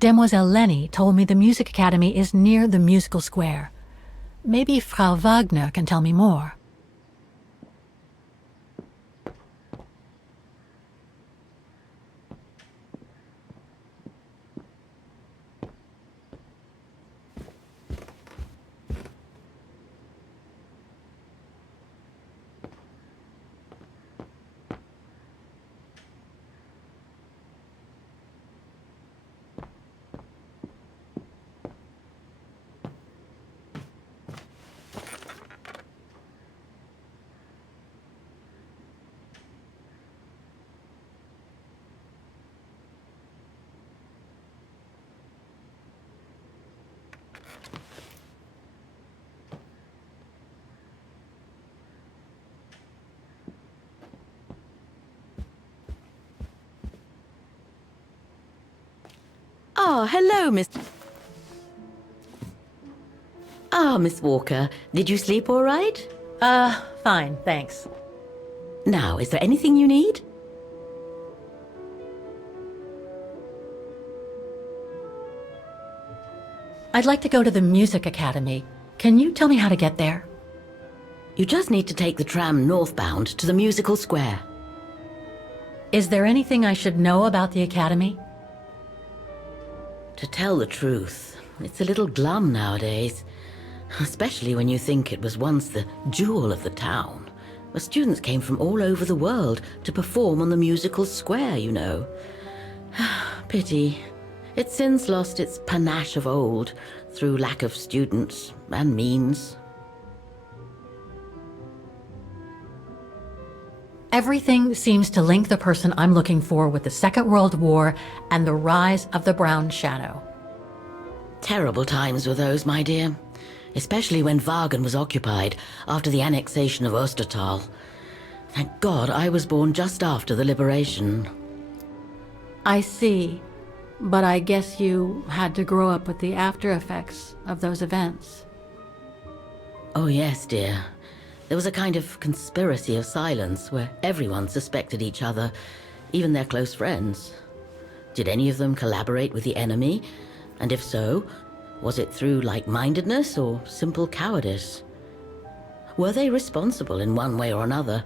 Demoiselle Lenny told me the Music Academy is near the musical square. Maybe Frau Wagner can tell me more. Oh, hello, Miss... Miss Walker. Did you sleep all right? Fine, thanks. Now, is there anything you need? I'd like to go to the Music Academy. Can you tell me how to get there? You just need to take the tram northbound to the musical square. Is there anything I should know about the Academy? To tell the truth, it's a little glum nowadays. Especially when you think it was once the jewel of the town, where students came from all over the world to perform on the musical square, you know. Pity. It's since lost its panache of old through lack of students and means. Everything seems to link the person I'm looking for with the Second World War and the rise of the Brown Shadow. Terrible times were those, my dear. Especially when Vaghen was occupied after the annexation of Ostertal. Thank God I was born just after the liberation. I see, but I guess you had to grow up with the after effects of those events. Oh yes, dear. There was a kind of conspiracy of silence where everyone suspected each other, even their close friends. Did any of them collaborate with the enemy? And if so, was it through like-mindedness or simple cowardice? Were they responsible in one way or another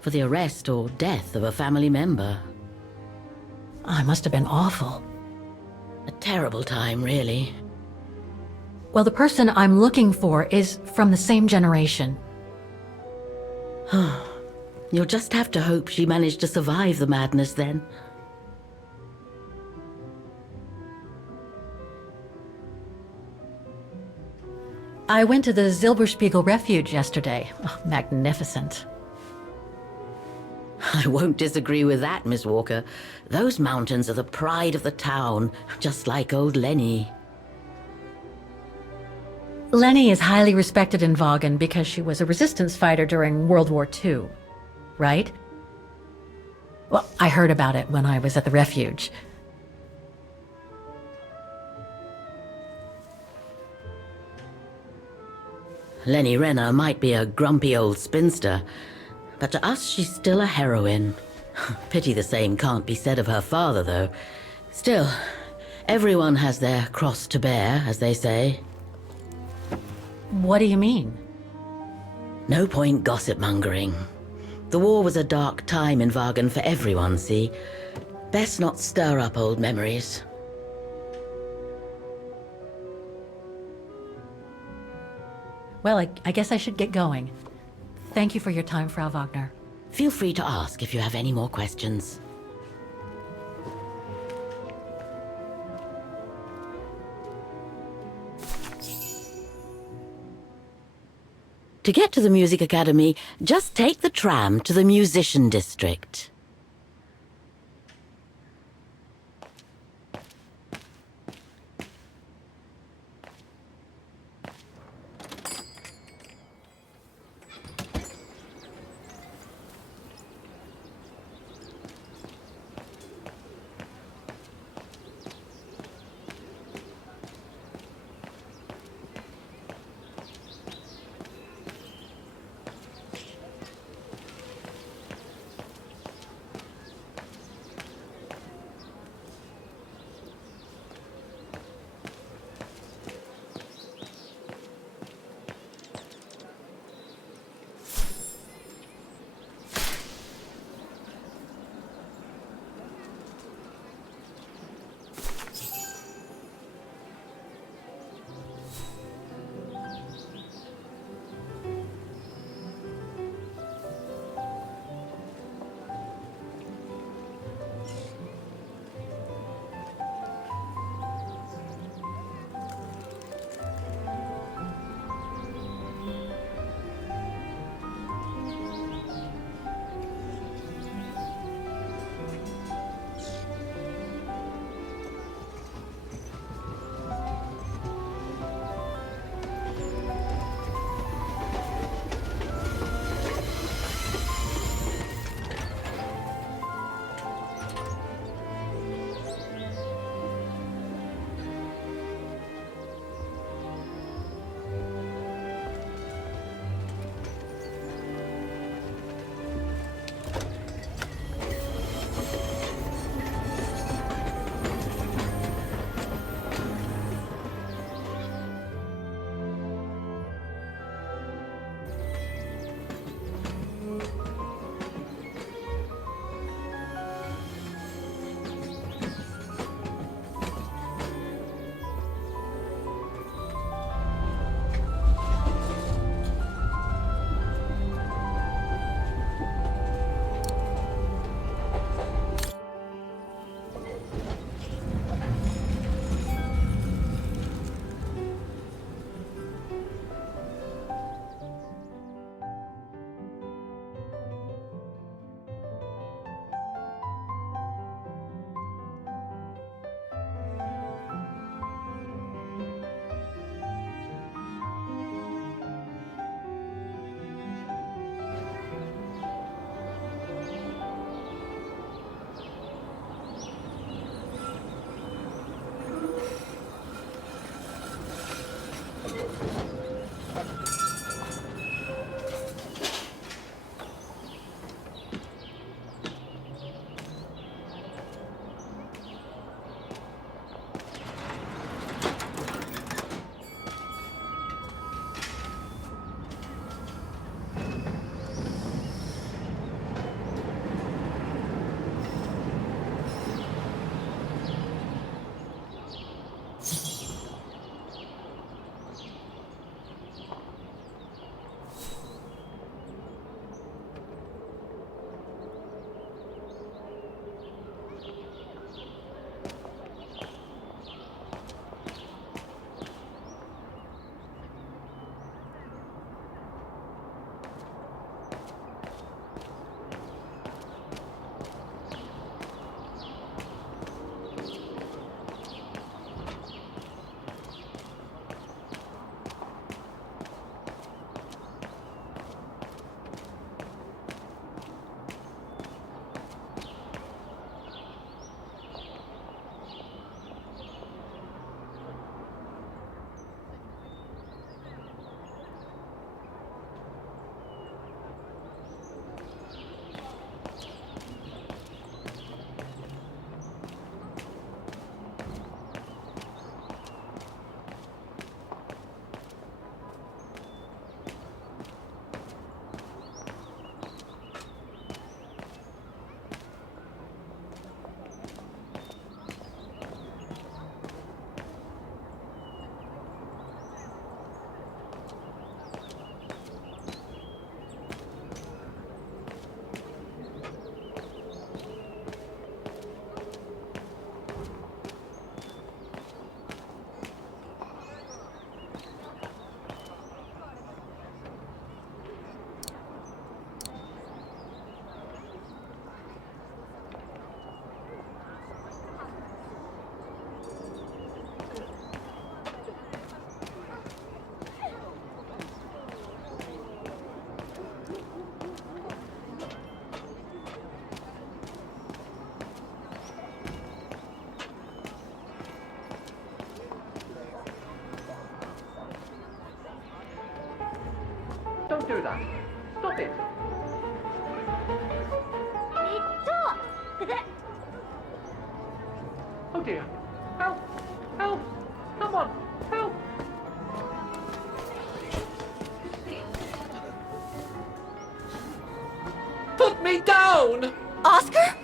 for the arrest or death of a family member? I must have been awful. A terrible time, really. Well, the person I'm looking for is from the same generation. You'll just have to hope she managed to survive the madness then. I went to the Silberspiegel Refuge yesterday. Oh, magnificent. I won't disagree with that, Miss Walker. Those mountains are the pride of the town, just like old Lenny. Lenny is highly respected in Vaghen because she was a resistance fighter during World War II, right? Well, I heard about it when I was at the refuge. Lenny Renner might be a grumpy old spinster, but to us she's still a heroine. Pity the same can't be said of her father, though. Still, everyone has their cross to bear, as they say. What do you mean? No point gossip-mongering. The war was a dark time in Vaghen for everyone, see? Best not stir up old memories. Well, I guess I should get going. Thank you for your time, Frau Wagner. Feel free to ask if you have any more questions. To get to the Music Academy, just take the tram to the Musician District. Don't do that. Stop it. Stop! Oh dear. Help! Help! Someone! Help! Put me down! Oscar?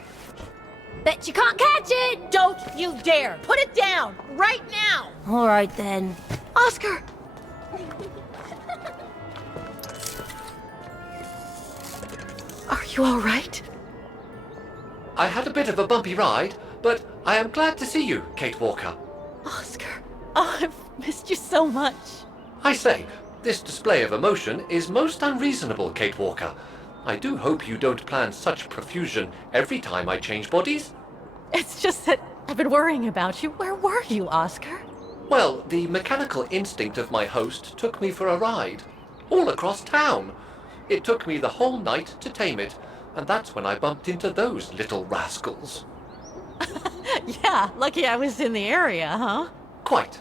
Bet you can't catch it! Don't you dare! Put it down! Right now! All right, then. Oscar! Are you all right? I had a bit of a bumpy ride, but I am glad to see you, Kate Walker. Oscar. Oh, I've missed you so much. I say, this display of emotion is most unreasonable, Kate Walker. I do hope you don't plan such profusion every time I change bodies. It's just that I've been worrying about you. Where were you, Oscar? Well, the mechanical instinct of my host took me for a ride, all across town. It took me the whole night to tame it, and that's when I bumped into those little rascals. Yeah, lucky I was in the area, huh? Quite.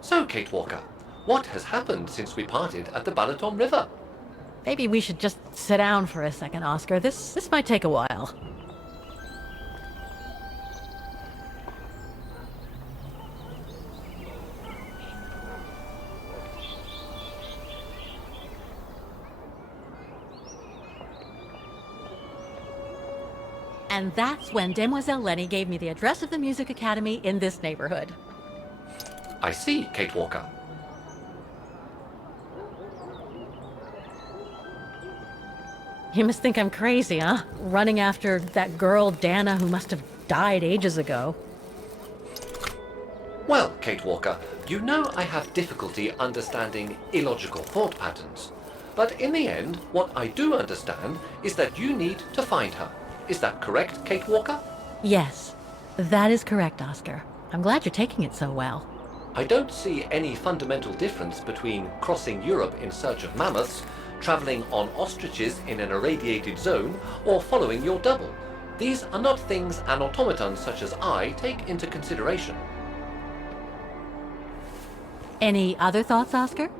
So, Kate Walker, what has happened since we parted at the Balaton River? Maybe we should just sit down for a second, Oscar. This might take a while. And that's when Demoiselle Lenny gave me the address of the Music Academy in this neighborhood. I see, Kate Walker. You must think I'm crazy, huh? Running after that girl, Dana, who must have died ages ago. Well, Kate Walker, you know I have difficulty understanding illogical thought patterns. But in the end, what I do understand is that you need to find her. Is that correct, Kate Walker? Yes, that is correct, Oscar. I'm glad you're taking it so well. I don't see any fundamental difference between crossing Europe in search of mammoths, traveling on ostriches in an irradiated zone, or following your double. These are not things an automaton such as I take into consideration. Any other thoughts, Oscar?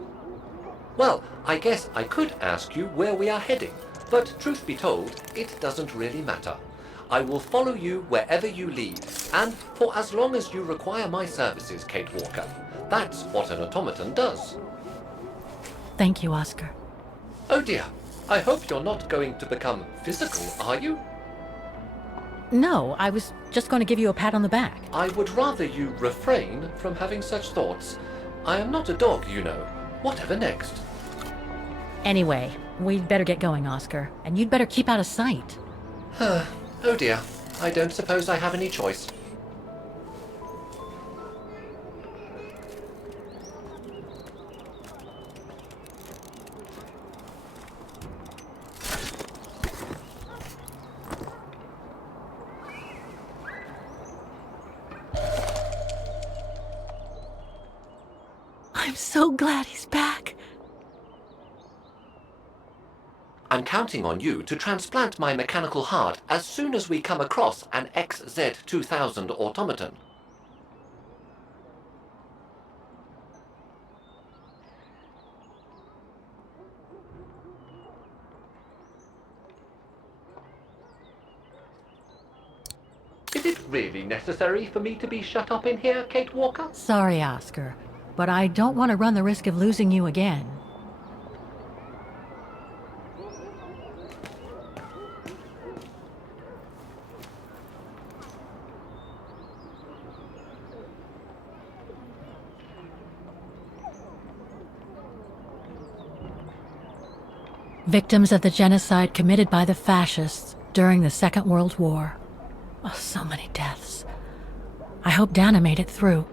Well, I guess I could ask you where we are heading, but truth be told, it doesn't really matter. I will follow you wherever you lead, and for as long as you require my services, Kate Walker. That's what an automaton does. Thank you, Oscar. Oh dear, I hope you're not going to become physical, are you? No, I was just going to give you a pat on the back. I would rather you refrain from having such thoughts. I am not a dog, you know. Whatever next? Anyway, we'd better get going, Oscar, and you'd better keep out of sight. Oh dear, I don't suppose I have any choice. I'm so glad he's back. I'm counting on you to transplant my mechanical heart as soon as we come across an XZ2000 automaton. Is it really necessary for me to be shut up in here, Kate Walker? Sorry, Oscar, but I don't want to run the risk of losing you again. Victims of the genocide committed by the fascists during the Second World War. Oh, so many deaths. I hope Dana made it through.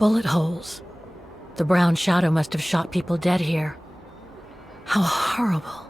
Bullet holes. The brown shadow must have shot people dead here. How horrible.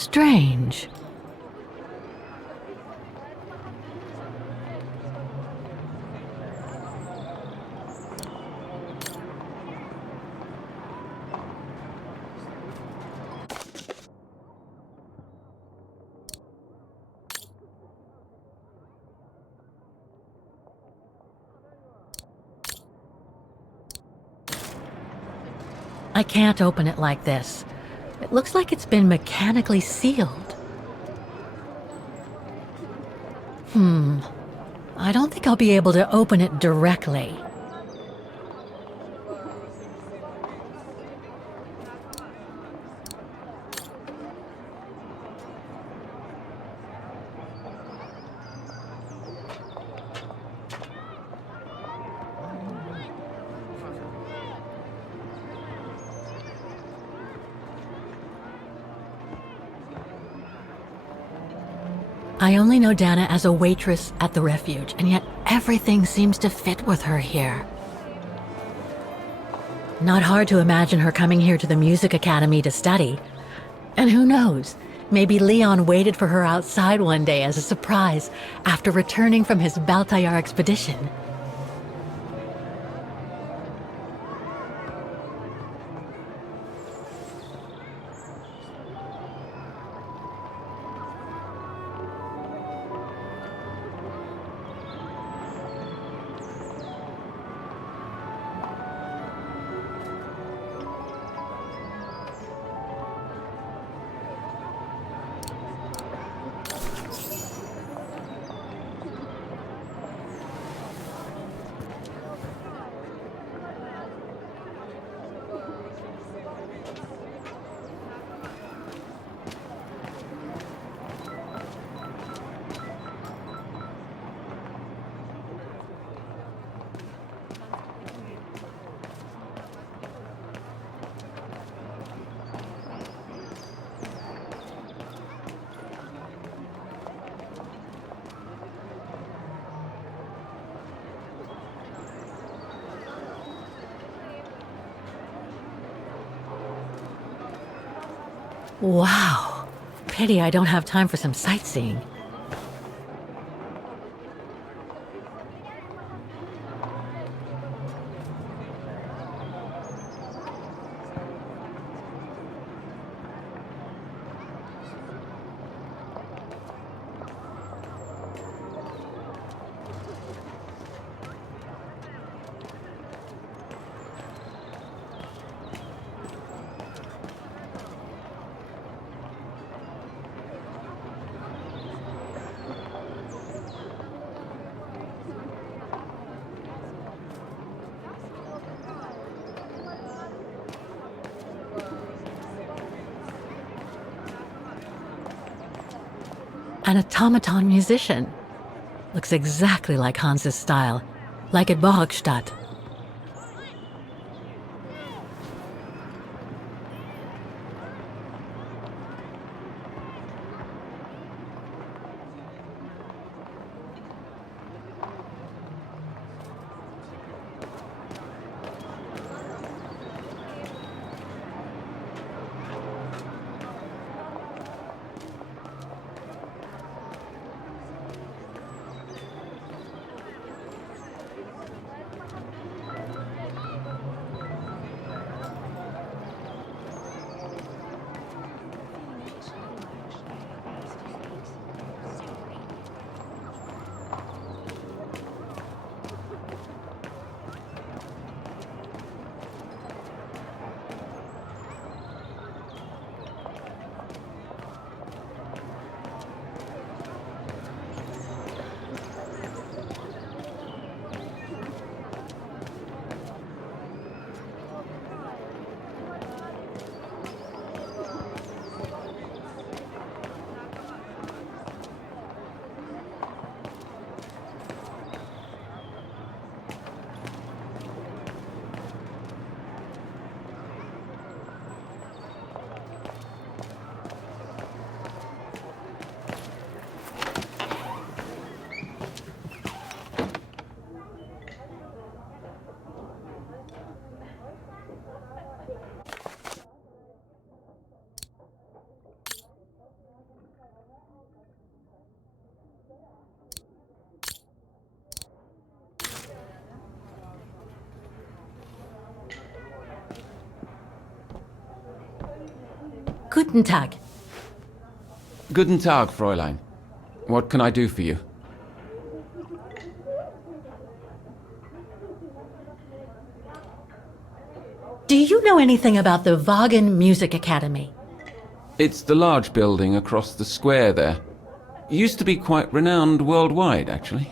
Strange. I can't open it like this. It looks like it's been mechanically sealed. I don't think I'll be able to open it directly. I only know Dana as a waitress at the refuge, and yet everything seems to fit with her here. Not hard to imagine her coming here to the Music Academy to study. And who knows, maybe Leon waited for her outside one day as a surprise after returning from his Baltayar expedition. Wow. Pity I don't have time for some sightseeing. An automaton musician. Looks exactly like Hans's style, like at Bohogstadt. Guten Tag. Guten Tag, Fräulein. What can I do for you? Do you know anything about the Vaghen Music Academy? It's the large building across the square there. Used to be quite renowned worldwide, actually.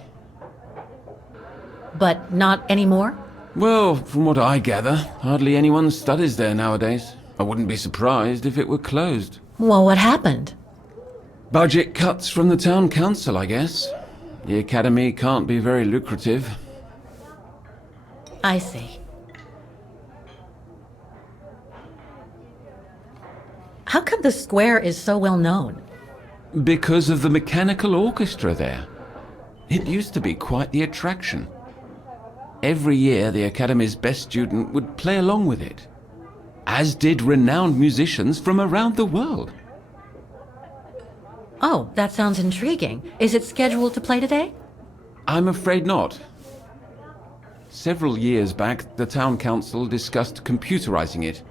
But not anymore? Well, from what I gather, hardly anyone studies there nowadays. I wouldn't be surprised if it were closed. Well, what happened? Budget cuts from the town council, I guess. The academy can't be very lucrative. I see. How come the square is so well known? Because of the mechanical orchestra there. It used to be quite the attraction. Every year, the Academy's best student would play along with it, as did renowned musicians from around the world. Oh, that sounds intriguing. Is it scheduled to play today? I'm afraid not. Several years back, the town council discussed computerizing it.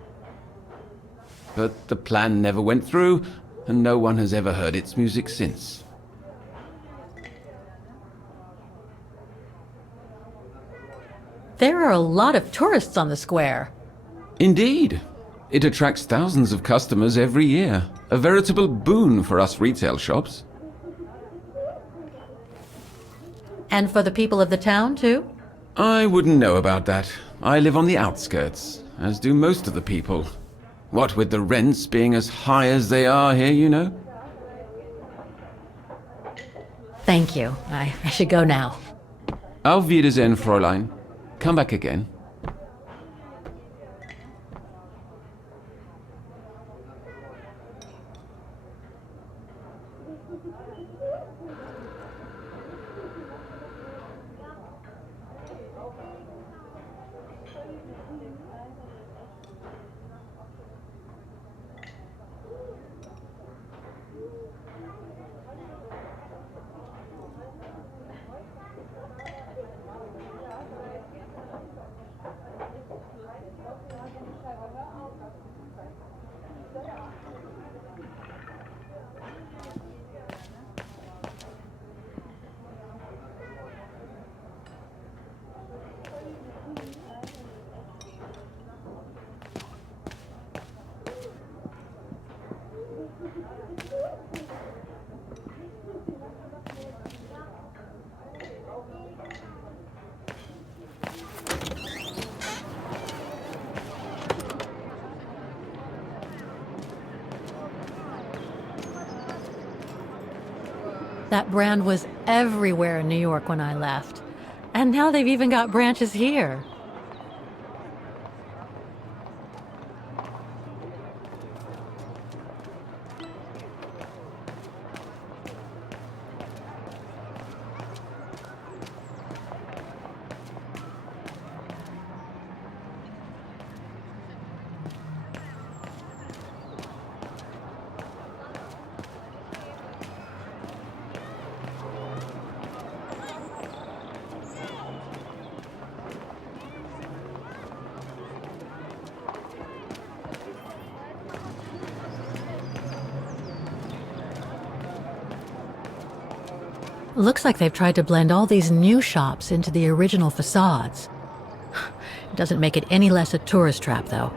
But the plan never went through, and no one has ever heard its music since. There are a lot of tourists on the square. Indeed. It attracts thousands of customers every year. A veritable boon for us retail shops. And for the people of the town, too? I wouldn't know about that. I live on the outskirts, as do most of the people. What with the rents being as high as they are here, you know? Thank you. I should go now. Auf Wiedersehen, Fräulein. Come back again. That brand was everywhere in New York when I left. And now they've even got branches here. Looks like they've tried to blend all these new shops into the original facades. It doesn't make it any less a tourist trap, though.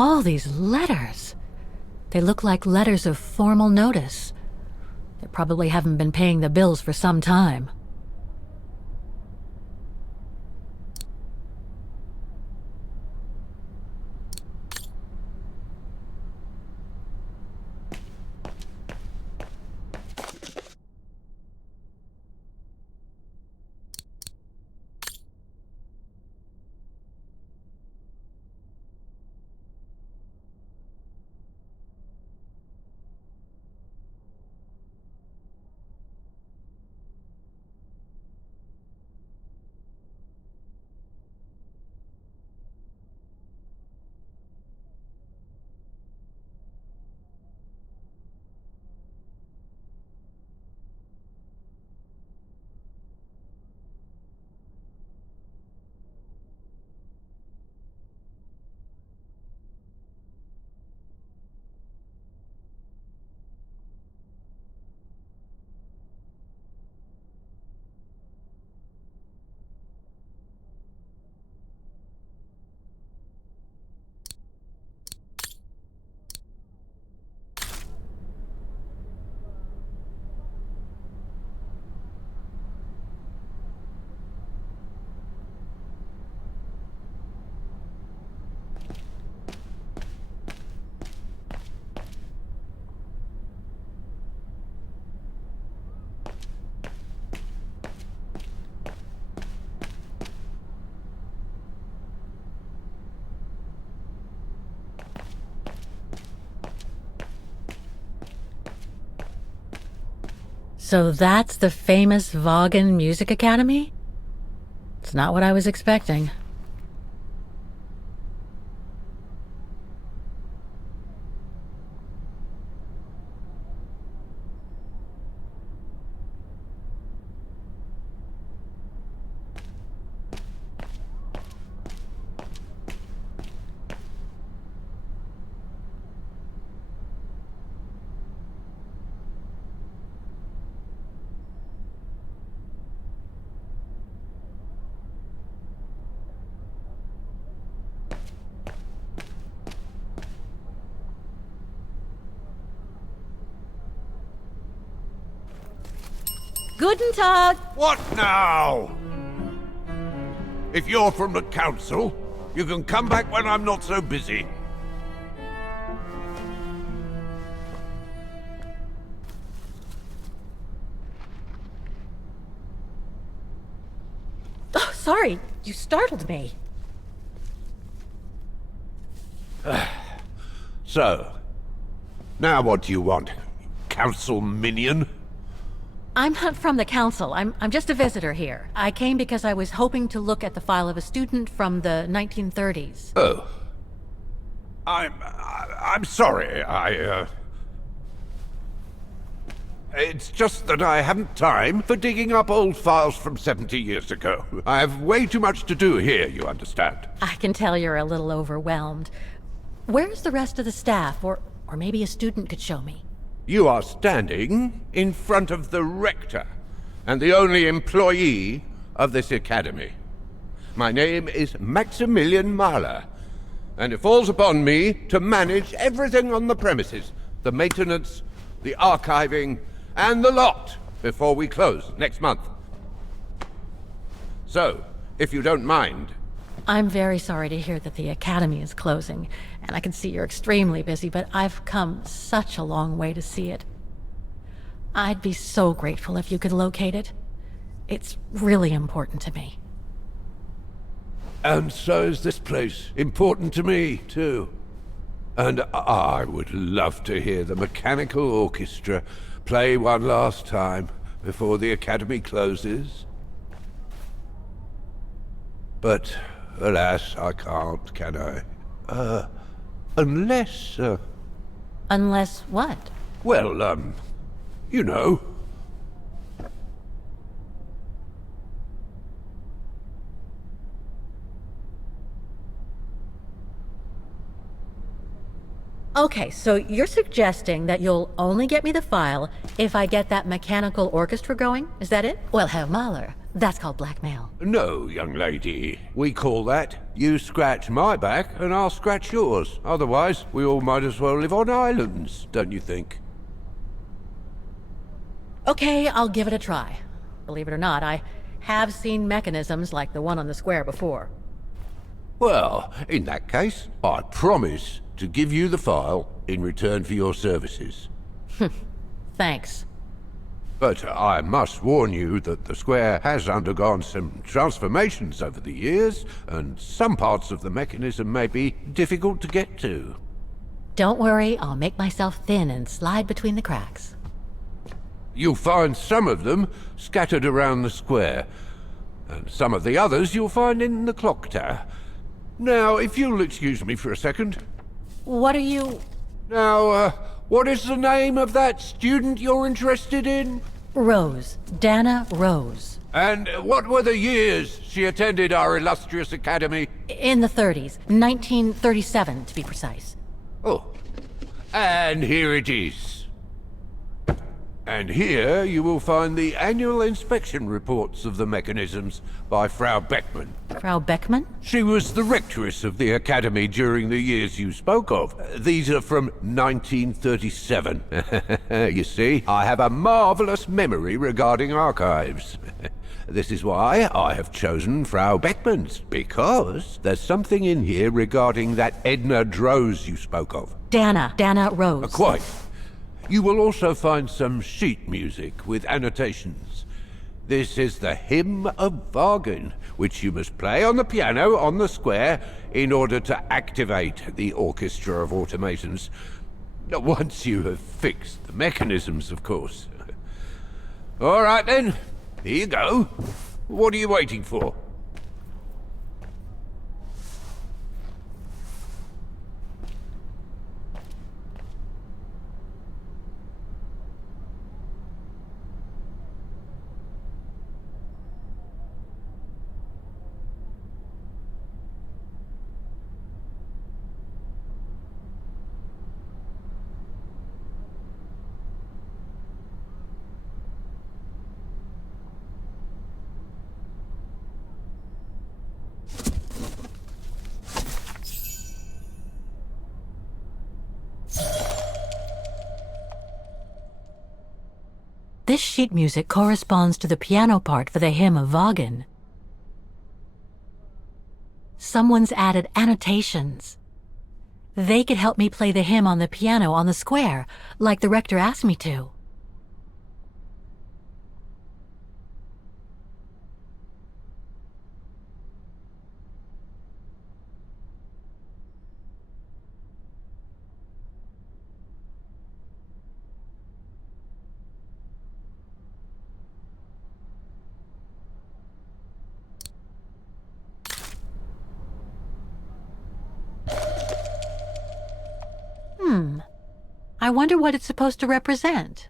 All these letters. They look like letters of formal notice. They probably haven't been paying the bills for some time. So that's the famous Vaghen Music Academy? It's not what I was expecting. Guten Tag! What now? If you're from the council, you can come back when I'm not so busy. Oh, sorry. You startled me. So, now what do you want, council minion? I'm not from the council. I'm just a visitor here. I came because I was hoping to look at the file of a student from the 1930s. Oh. I'm sorry, It's just that I haven't time for digging up old files from 70 years ago. I have way too much to do here, you understand. I can tell you're a little overwhelmed. Where's the rest of the staff? Or maybe a student could show me. You are standing in front of the rector, and the only employee of this academy. My name is Maximilian Mahler, and it falls upon me to manage everything on the premises. The maintenance, the archiving, and the lot before we close next month. So, if you don't mind... I'm very sorry to hear that the academy is closing, and I can see you're extremely busy, but I've come such a long way to see it. I'd be so grateful if you could locate it. It's really important to me. And so is this place important to me, too. And I would love to hear the mechanical orchestra play one last time before the academy closes. But, alas, I can't, can I? Unless, Unless what? well, you know. Okay, so you're suggesting that you'll only get me the file if I get that mechanical orchestra going? Is that it? Well, Herr Mahler, That's called blackmail. No, young lady. We call that you scratch my back and I'll scratch yours. Otherwise, we all might as well live on islands, don't you think? Okay, I'll give it a try. Believe it or not, I have seen mechanisms like the one on the square before. Well, in that case, I promise to give you the file in return for your services. Thanks. But I must warn you that the square has undergone some transformations over the years, and some parts of the mechanism may be difficult to get to. Don't worry, I'll make myself thin and slide between the cracks. You'll find some of them scattered around the square, and some of the others you'll find in the clock tower. Now, if you'll excuse me for a second. What are you... Now, what is the name of that student you're interested in? Rose. Dana Rose. And what were the years she attended our illustrious academy? In the 30s. 1937, to be precise. Oh, and here it is. And here you will find the annual inspection reports of the mechanisms by Frau Beckmann. Frau Beckmann? She was the rectress of the academy during the years you spoke of. These are from 1937. You see, I have a marvelous memory regarding archives. This is why I have chosen Frau Beckmann's, because there's something in here regarding that Edna Droz you spoke of. Dana Rose. Quite. You will also find some sheet music with annotations. This is the Hymn of Vaghen, which you must play on the piano on the square in order to activate the orchestra of automatons. Once you have fixed the mechanisms, of course. All right then, here you go. What are you waiting for? This sheet music corresponds to the piano part for the Hymn of Vaghen. Someone's added annotations. They could help me play the hymn on the piano on the square, like the rector asked me to. I wonder what it's supposed to represent.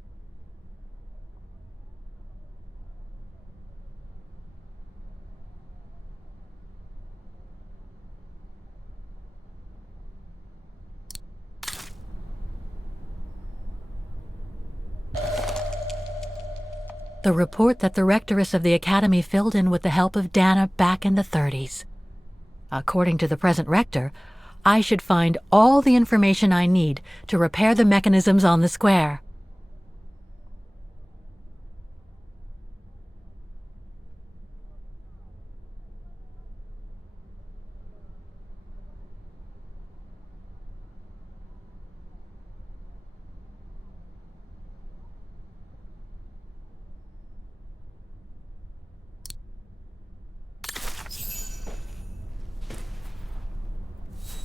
The report that the rectoress of the academy filled in with the help of Dana back in the 30s. According to the present rector, I should find all the information I need to repair the mechanisms on the square.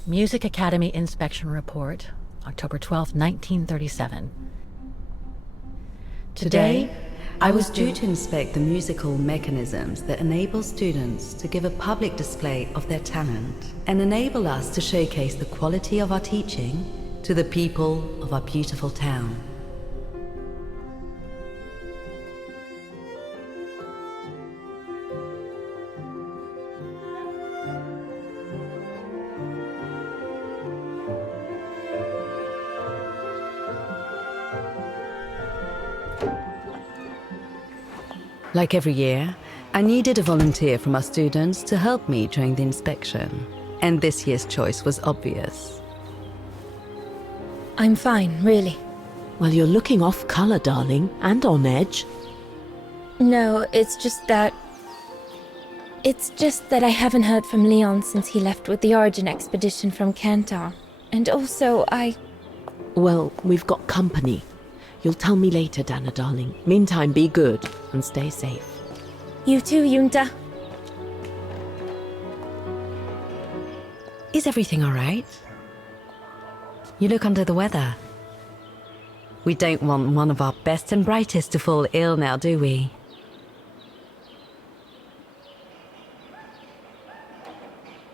Music Academy Inspection Report, October 12, 1937. Today, I was due to inspect the musical mechanisms that enable students to give a public display of their talent and enable us to showcase the quality of our teaching to the people of our beautiful town. Like every year, I needed a volunteer from our students to help me during the inspection, and this year's choice was obvious. I'm fine, really. Well, you're looking off color, darling, and on edge. No, it's just that I haven't heard from Leon since he left with the Origin expedition from Kantar. And also, Well, we've got company. You'll tell me later, Dana, darling. Meantime, be good and stay safe. You too, Yunta. Is everything all right? You look under the weather. We don't want one of our best and brightest to fall ill now, do we?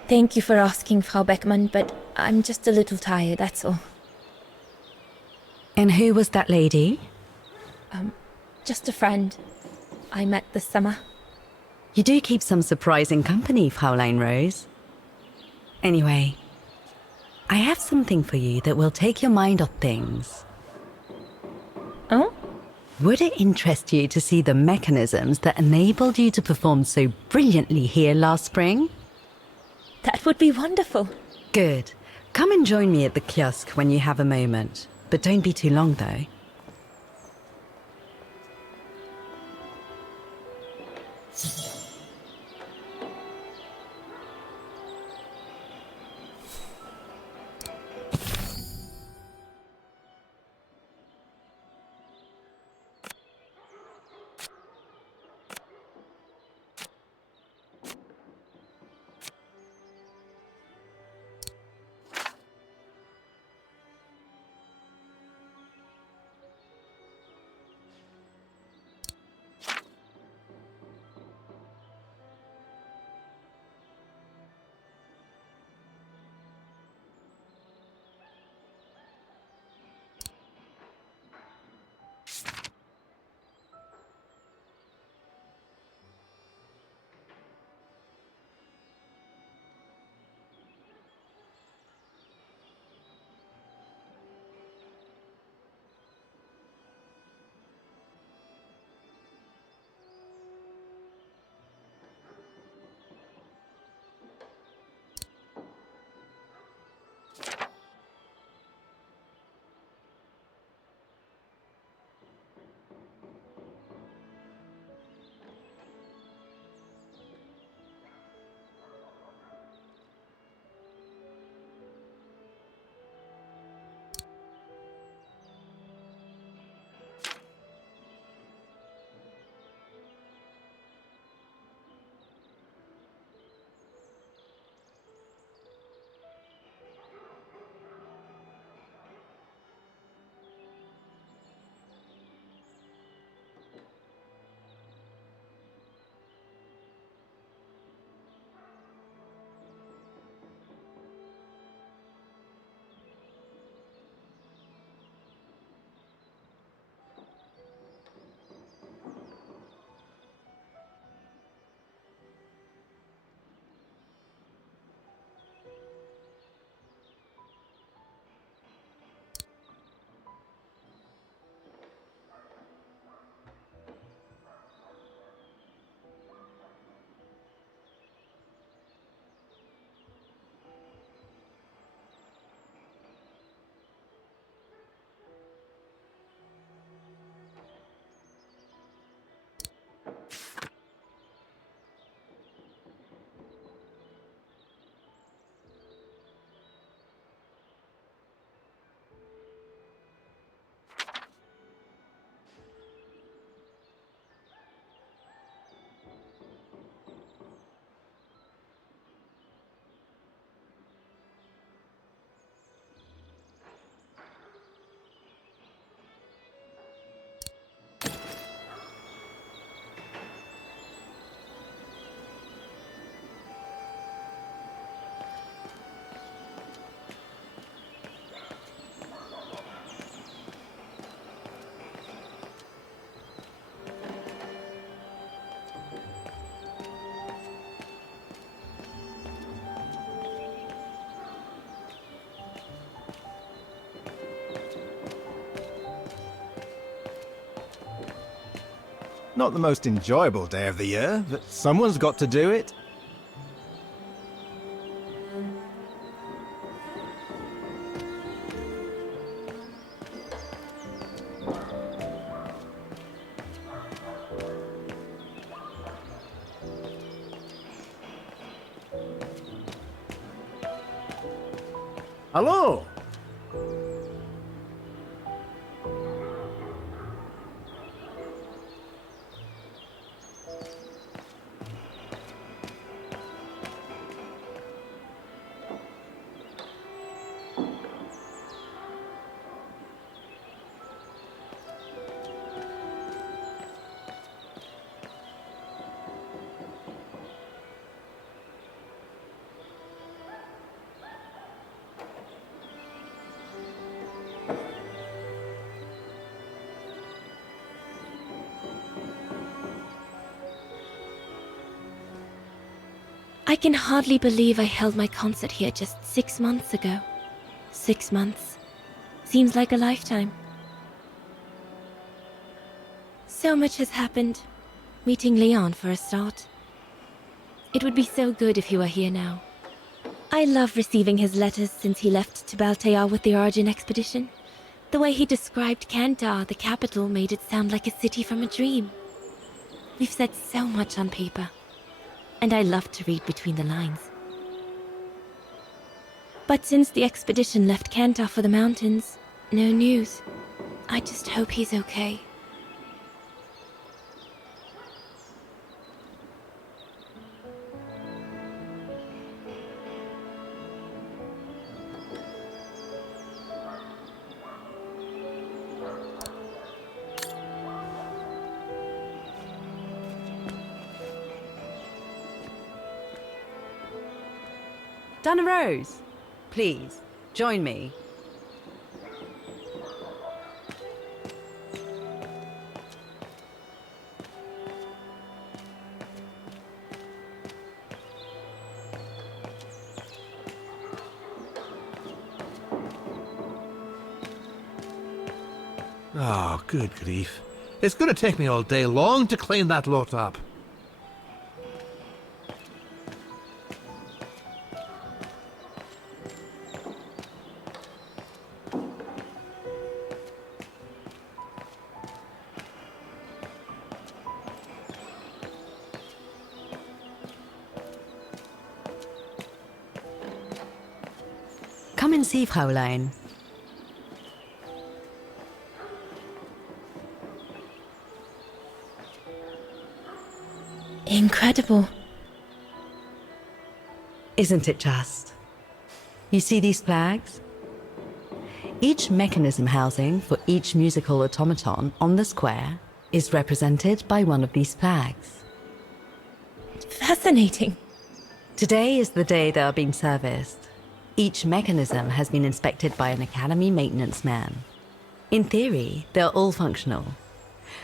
Thank you for asking, Frau Beckmann, but I'm just a little tired, that's all. And who was that lady? Just a friend I met this summer. You do keep some surprising company, Fraulein Rose. Anyway, I have something for you that will take your mind off things. Oh? Would it interest you to see the mechanisms that enabled you to perform so brilliantly here last spring? That would be wonderful. Good. Come and join me at the kiosk when you have a moment. But don't be too long, though. Not the most enjoyable day of the year, but someone's got to do it. Hello! I can hardly believe I held my concert here just 6 months ago. 6 months. Seems like a lifetime. So much has happened. Meeting Leon for a start. It would be so good if he were here now. I love receiving his letters since he left to Baltair with the Origin expedition. The way he described Kantar, the capital, made it sound like a city from a dream. We've said so much on paper. And I love to read between the lines. But since the expedition left Kantar for the mountains, no news. I just hope he's okay. Donna Rose, please, join me. Oh, good grief. It's going to take me all day long to clean that lot up. Come and see, Fraulein. Incredible. Isn't it just? You see these flags? Each mechanism housing for each musical automaton on the square is represented by one of these flags. Fascinating. Today is the day they are being serviced. Each mechanism has been inspected by an Academy maintenance man. In theory, they're all functional.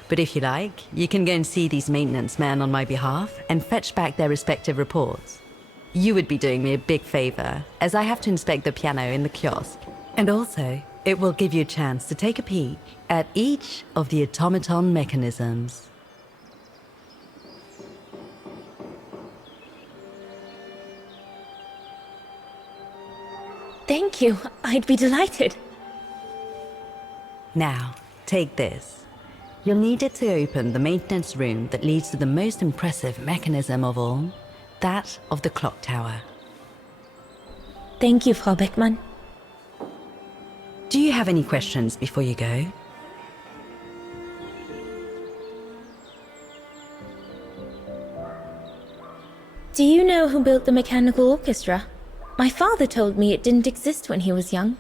But if you like, you can go and see these maintenance men on my behalf and fetch back their respective reports. You would be doing me a big favor, as I have to inspect the piano in the kiosk. And also, it will give you a chance to take a peek at each of the automaton mechanisms. Thank you. I'd be delighted. Now, take this. You'll need it to open the maintenance room that leads to the most impressive mechanism of all, that of the clock tower. Thank you, Frau Beckmann. Do you have any questions before you go? Do you know who built the mechanical orchestra? My father told me it didn't exist when he was young.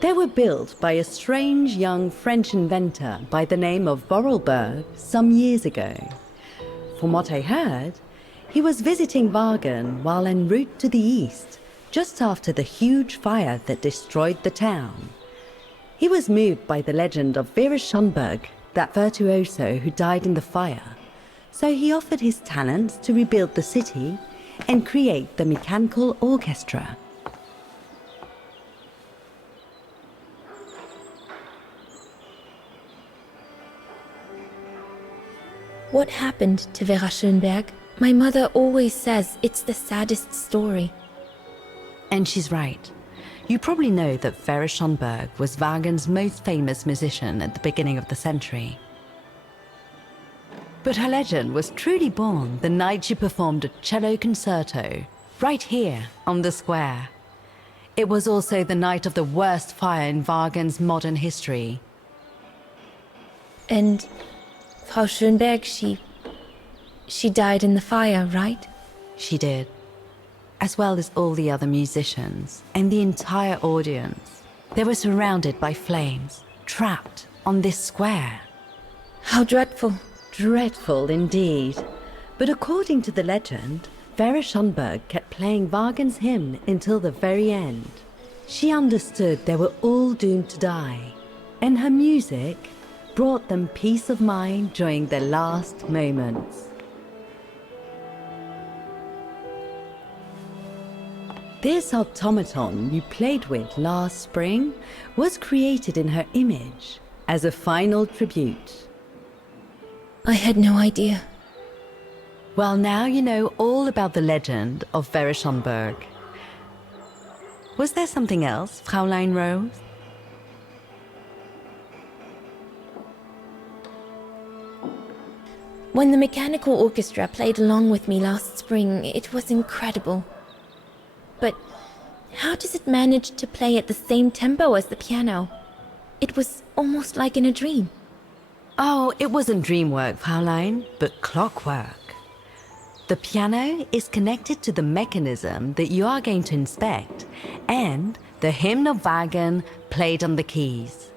They were built by a strange young French inventor by the name of Vorarlberg some years ago. From what I heard, he was visiting Vaghen while en route to the east, just after the huge fire that destroyed the town. He was moved by the legend of Vera Schönberg, that virtuoso who died in the fire, so he offered his talents to rebuild the city and create the mechanical orchestra. What happened to Vera Schönberg? My mother always says it's the saddest story. And she's right. You probably know that Vera Schönberg was Waghen's most famous musician at the beginning of the century. But her legend was truly born the night she performed a cello concerto, right here on the square. It was also the night of the worst fire in Waghen's modern history. And Frau Schönberg, she died in the fire, right? She did. As well as all the other musicians and the entire audience. They were surrounded by flames, trapped on this square. How dreadful. Dreadful indeed. But according to the legend, Vera Schönberg kept playing Waghen's hymn until the very end. She understood they were all doomed to die, and her music brought them peace of mind during their last moments. This automaton you played with last spring was created in her image as a final tribute. I had no idea. Well, now you know all about the legend of Vera Schönberg. Was there something else, Fräulein Rose? When the mechanical orchestra played along with me last spring, it was incredible. But how does it manage to play at the same tempo as the piano? It was almost like in a dream. Oh, it wasn't dream work, Fräulein, but clockwork. The piano is connected to the mechanism that you are going to inspect, and the hymn of Vaghen played on the keys.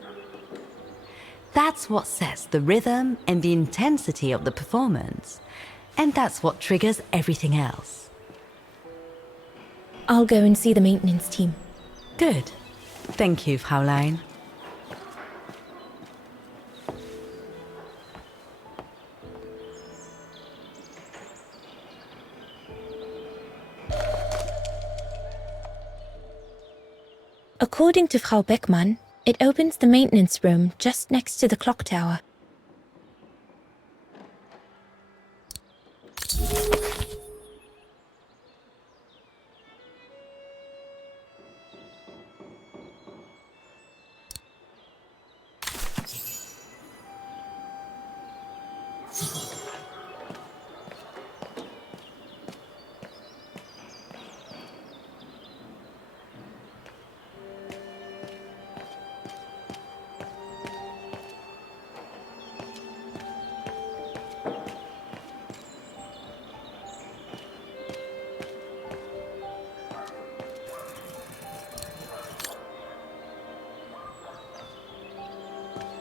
That's what sets the rhythm and the intensity of the performance, and that's what triggers everything else. I'll go and see the maintenance team. Good. Thank you, Fräulein. According to Frau Beckmann, it opens the maintenance room just next to the clock tower.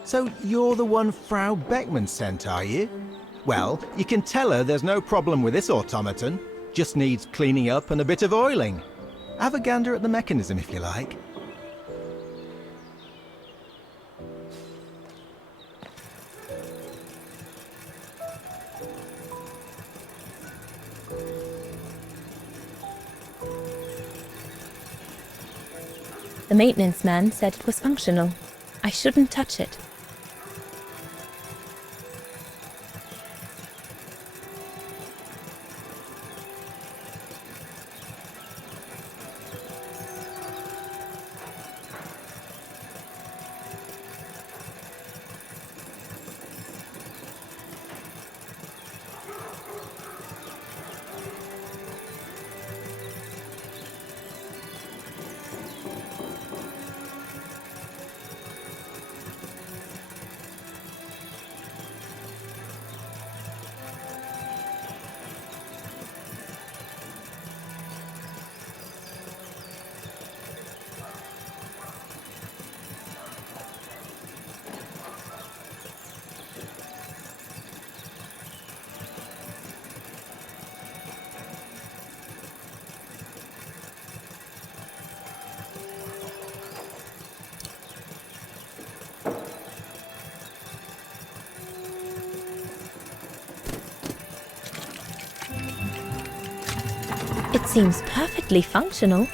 So you're the one Frau Beckmann sent, are you? Well, you can tell her there's no problem with this automaton. Just needs cleaning up and a bit of oiling. Have a gander at the mechanism if you like. The maintenance man said it was functional. I shouldn't touch it. It seems perfectly functional.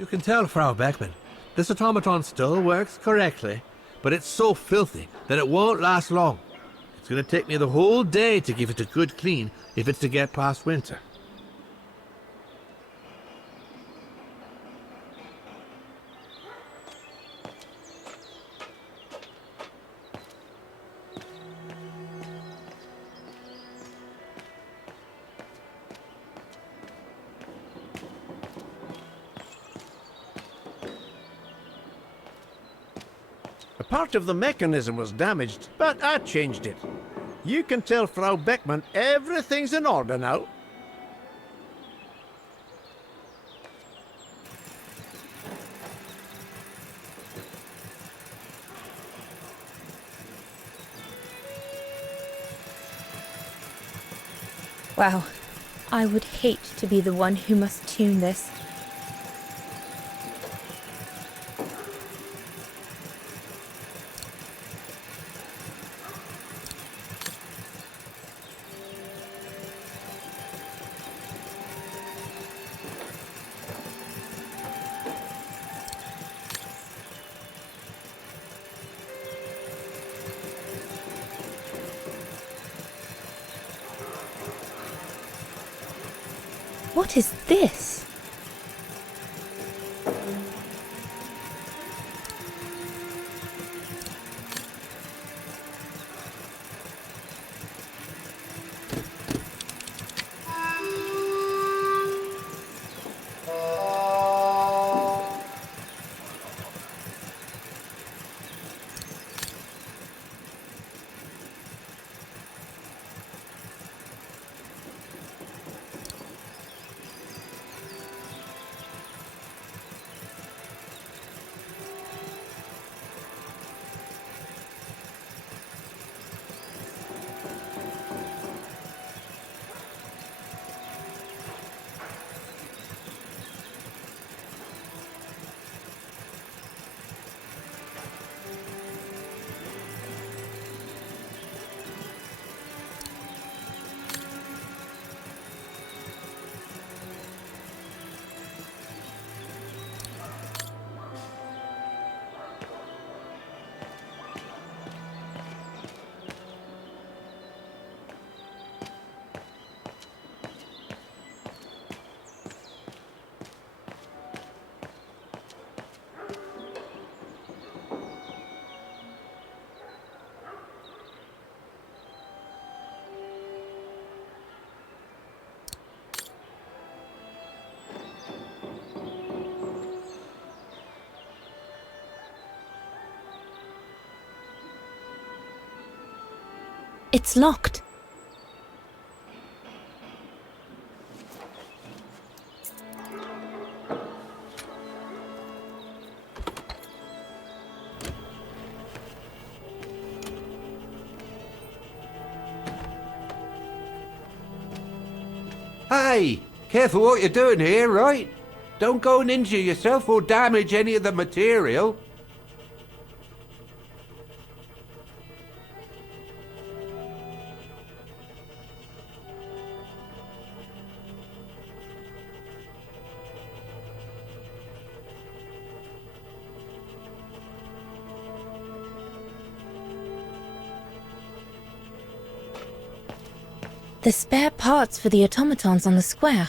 You can tell, Frau Beckman, this automaton still works correctly, but it's so filthy that it won't last long. It's going to take me the whole day to give it a good clean if it's to get past winter. A part of the mechanism was damaged, but I changed it. You can tell Frau Beckman everything's in order now. Wow. I would hate to be the one who must tune this. What is this? It's locked. Hey, careful what you're doing here, right? Don't go and injure yourself or damage any of the material. The spare parts for the automatons on the square.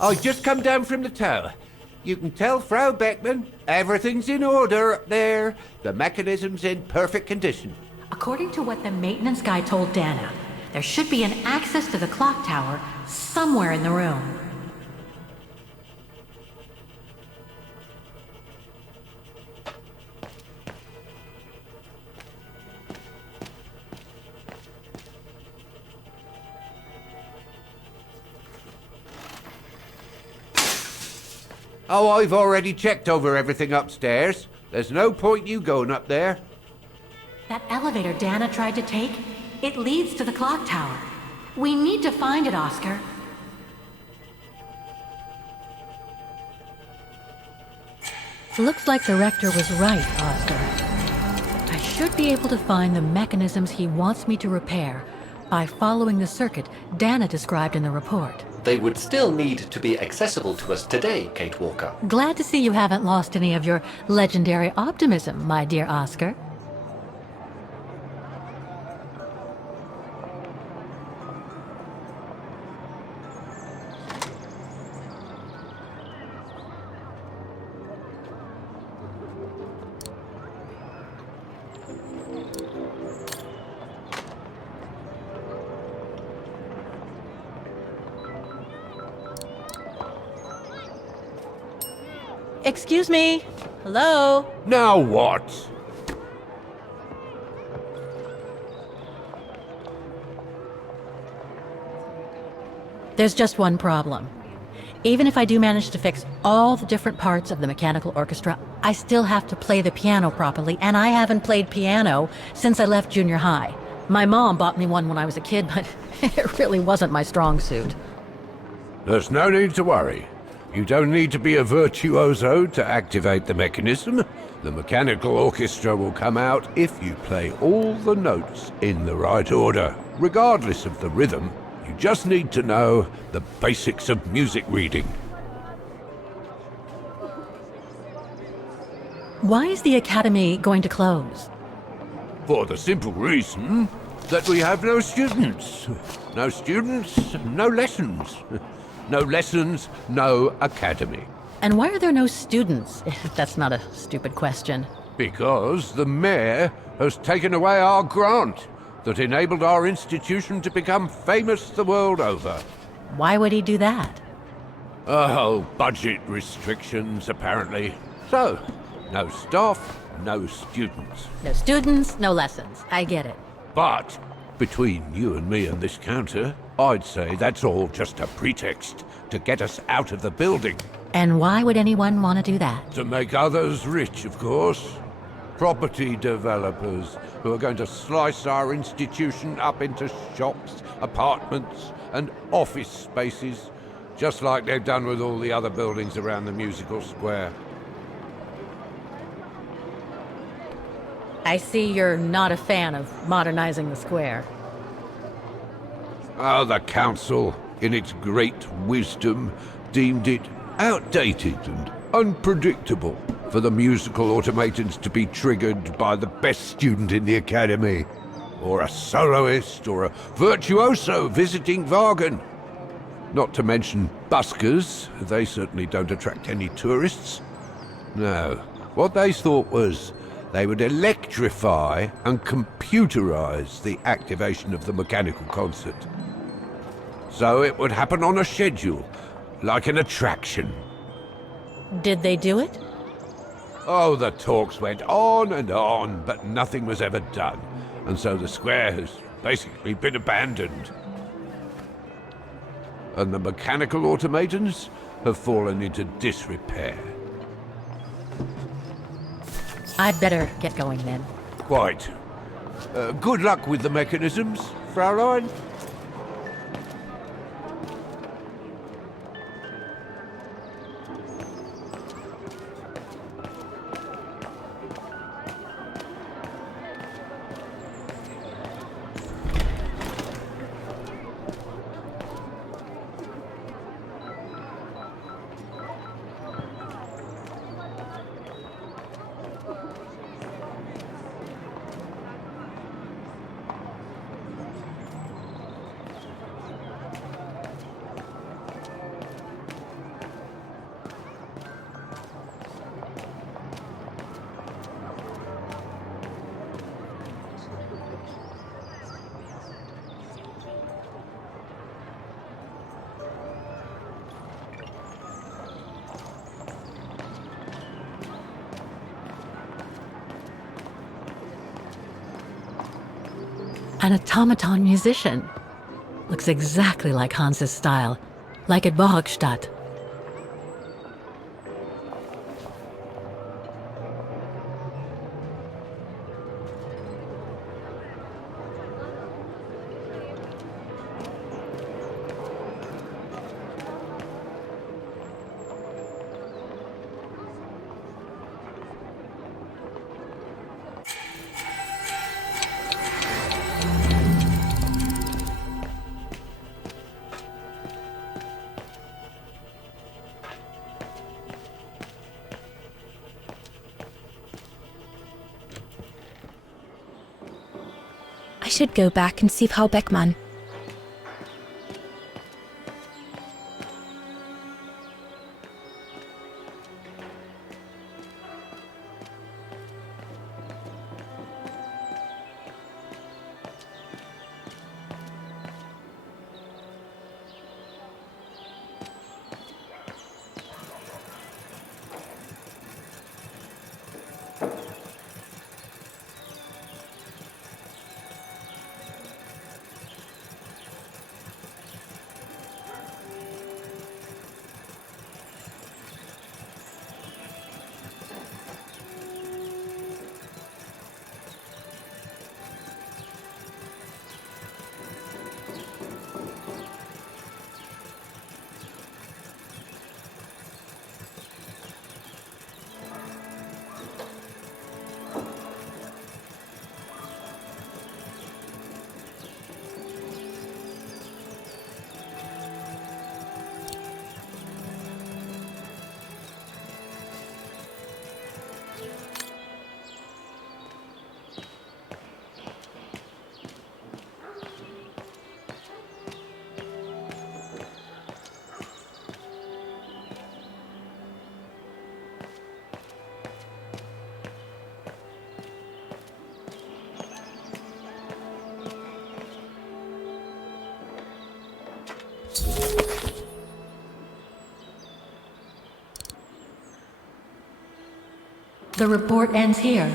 I just come down from the tower. You can tell Frau Beckman everything's in order up there. The mechanism's in perfect condition. According to what the maintenance guy told Dana, there should be an access to the clock tower somewhere in the room. Oh, I've already checked over everything upstairs. There's no point you going up there. That elevator Dana tried to take, it leads to the clock tower. We need to find it, Oscar. Looks like the rector was right, Oscar. I should be able to find the mechanisms he wants me to repair by following the circuit Dana described in the report. They would still need to be accessible to us today, Kate Walker. Glad to see you haven't lost any of your legendary optimism, my dear Oscar. Excuse me. Hello? Now what? There's just one problem. Even if I do manage to fix all the different parts of the mechanical orchestra, I still have to play the piano properly, and I haven't played piano since I left junior high. My mom bought me one when I was a kid, but it really wasn't my strong suit. There's no need to worry. You don't need to be a virtuoso to activate the mechanism. The mechanical orchestra will come out if you play all the notes in the right order. Regardless of the rhythm, you just need to know the basics of music reading. Why is the academy going to close? For the simple reason that we have no students. No students, no lessons. No lessons, no academy. And why are there no students, if that's not a stupid question? Because the mayor has taken away our grant that enabled our institution to become famous the world over. Why would he do that? Oh, budget restrictions, apparently. So, no staff, no students. No students, no lessons. I get it. But, between you and me and this counter, I'd say that's all just a pretext to get us out of the building. And why would anyone want to do that? To make others rich, of course. Property developers who are going to slice our institution up into shops, apartments, and office spaces, just like they've done with all the other buildings around the musical square. I see you're not a fan of modernizing the square. Oh, the council, in its great wisdom, deemed it outdated and unpredictable for the musical automatons to be triggered by the best student in the academy, or a soloist, or a virtuoso visiting Vaghen. Not to mention buskers, they certainly don't attract any tourists. No, what they thought was they would electrify and computerize the activation of the mechanical concert. So it would happen on a schedule, like an attraction. Did they do it? Oh, the talks went on, but nothing was ever done. And so the square has basically been abandoned. And the mechanical automatons have fallen into disrepair. I'd better get going then. Quite. Good luck with the mechanisms, Fraulein. An automaton musician. Looks exactly like Hans's style, like at Bohgstadt. should go back and see Frau Beckmann. The report ends here.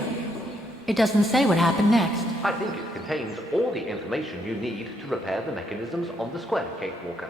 It doesn't say what happened next. I think it contains all the information you need to repair the mechanisms on the square, Kate Walker.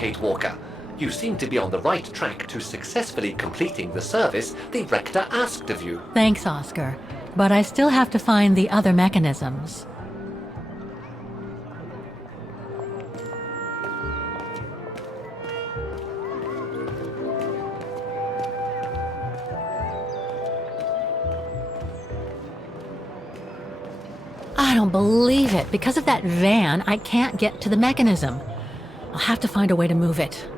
Kate Walker. You seem to be on the right track to successfully completing the service the rector asked of you. Thanks, Oscar. But I still have to find the other mechanisms. I don't believe it. Because of that van, I can't get to the mechanism. I'll have to find a way to move it.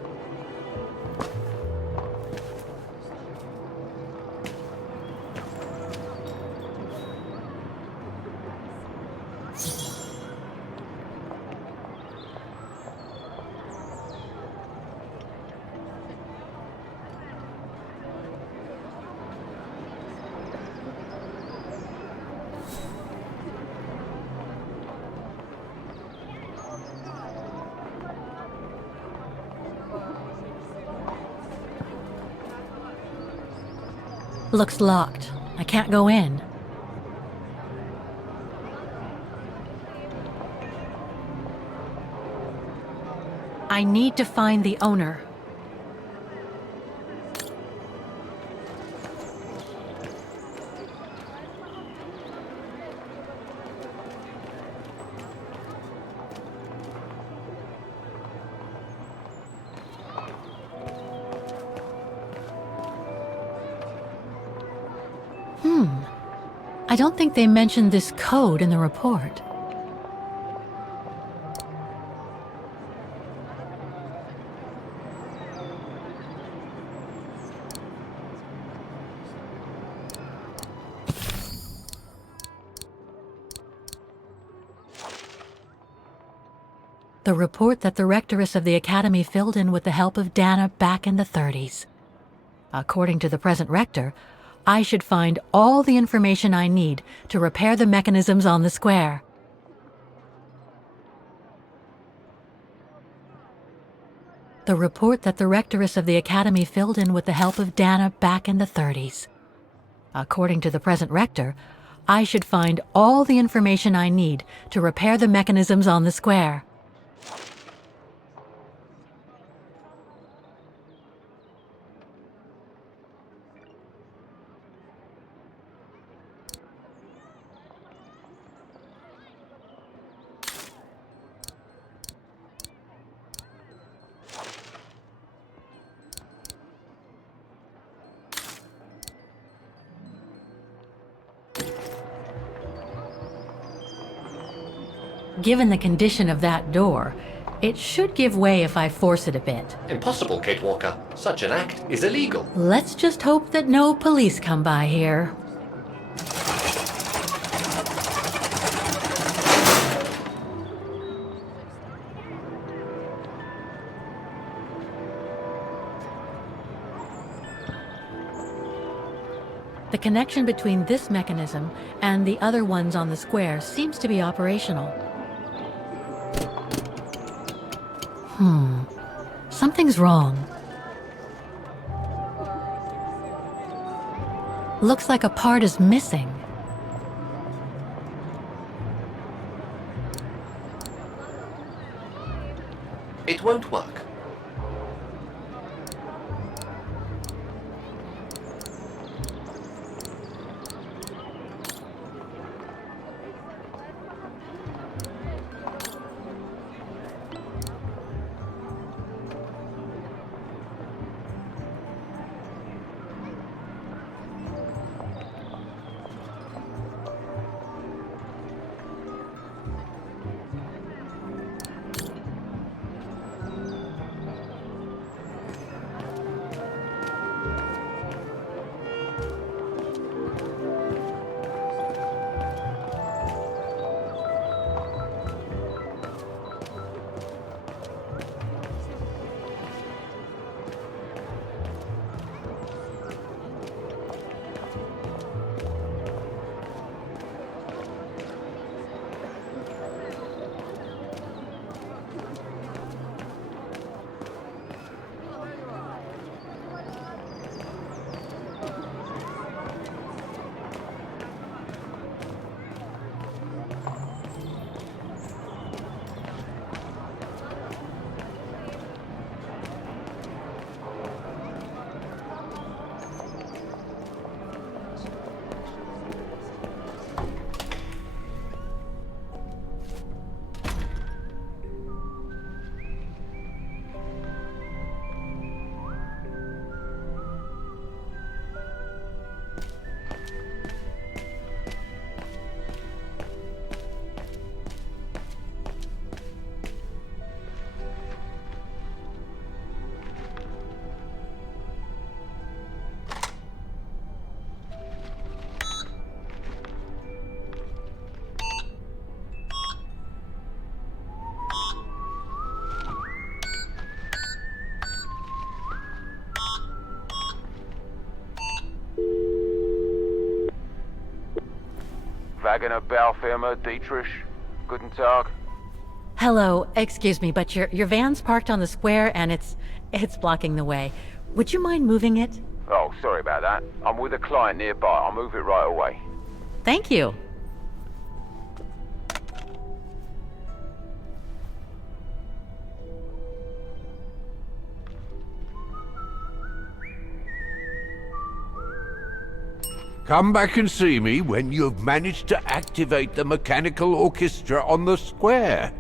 Looks locked. I can't go in. I need to find the owner. I don't think they mentioned this code in the report. The report that the rectoress of the academy filled in with the help of Dana back in the 30s. According to the present rector, I should find all the information I need to repair the mechanisms on the square. The report that the rectoress of the academy filled in with the help of Dana back in the 30s. According to the present rector, I should find all the information I need to repair the mechanisms on the square. Given the condition of that door, it should give way if I force it a bit. Impossible, Kate Walker. Such an act is illegal. Let's just hope that no police come by here. The connection between this mechanism and the other ones on the square seems to be operational. Something's wrong. Looks like a part is missing. It won't work. Vaghen Baufirma, Dietrich. Guten Tag. Hello, excuse me, but your van's parked on the square and it's blocking the way. Would you mind moving it? Oh, sorry about that. I'm with a client nearby. I'll move it right away. Thank you. Come back and see me when you've managed to activate the mechanical orchestra on the square.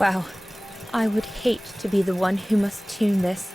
Wow. I would hate to be the one who must tune this.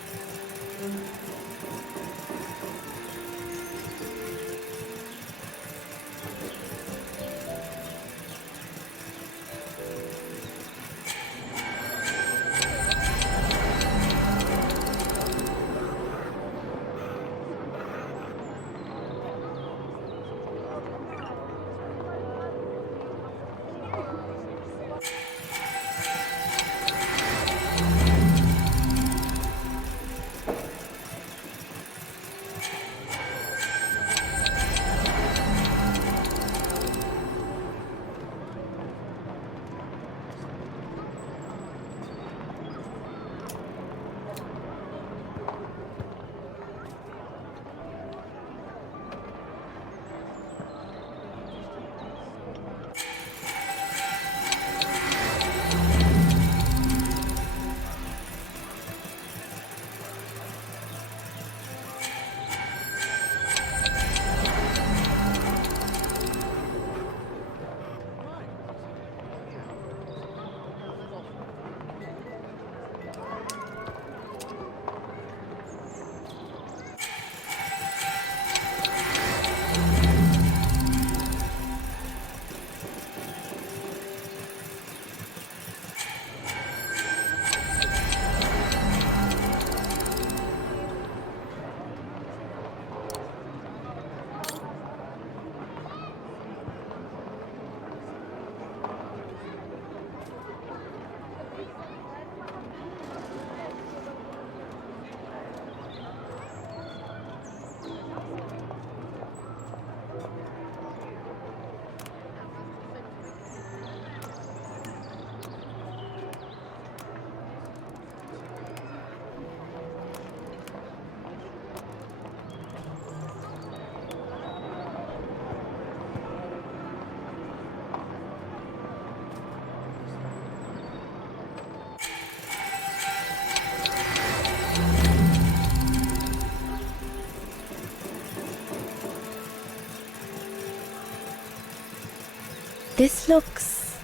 This looks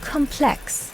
complex.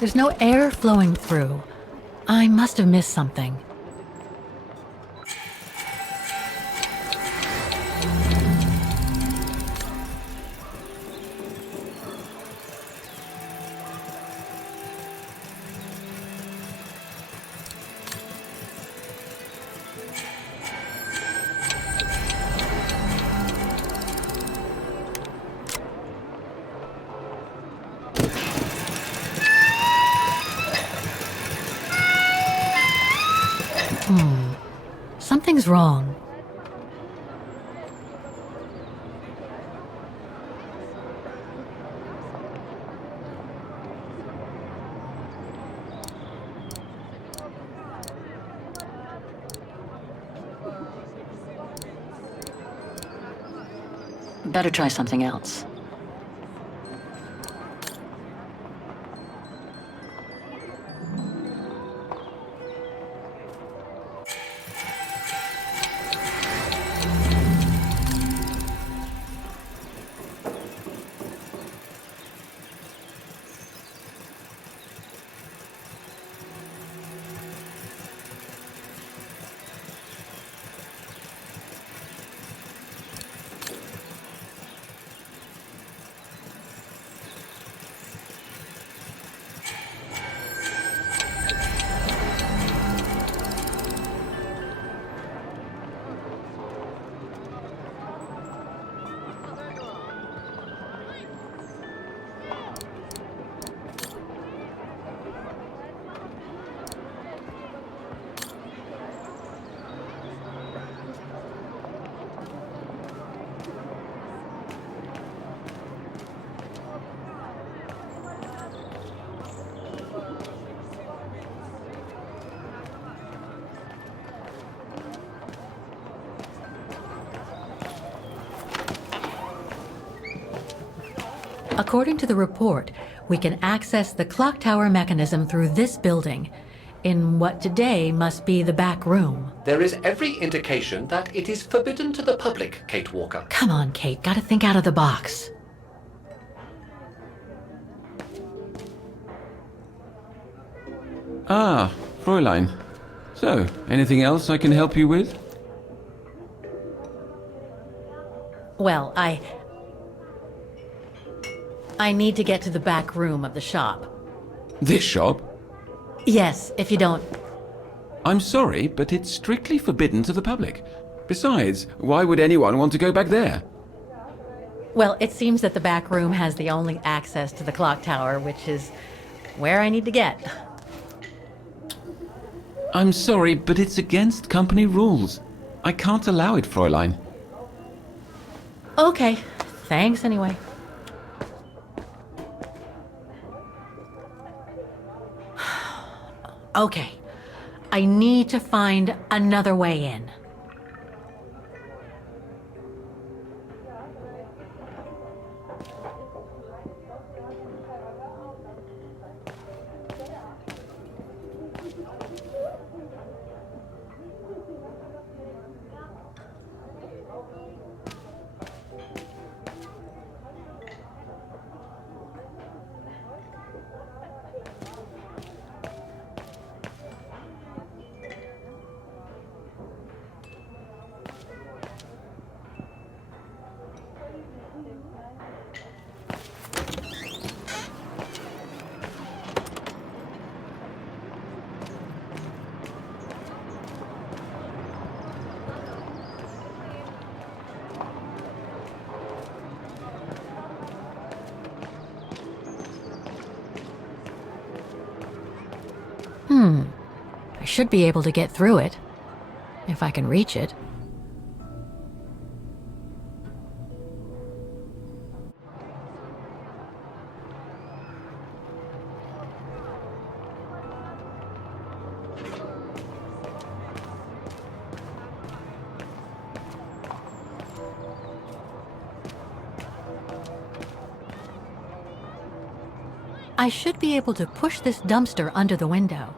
There's no air flowing through. I must have missed something. Something's wrong. Better try something else. According to the report, we can access the clock tower mechanism through this building, in what today must be the back room. There is every indication that it is forbidden to the public, Kate Walker. Come on, Kate, gotta think out of the box. Ah, Fräulein. So, anything else I can help you with? Well, I need to get to the back room of the shop. This shop? Yes, if you don't... I'm sorry, but it's strictly forbidden to the public. Besides, why would anyone want to go back there? Well, it seems that the back room has the only access to the clock tower, which is where I need to get. I'm sorry, but it's against company rules. I can't allow it, Fräulein. Okay, thanks anyway. Okay, I need to find another way in. I should be able to get through it, if I can reach it. I should be able to push this dumpster under the window.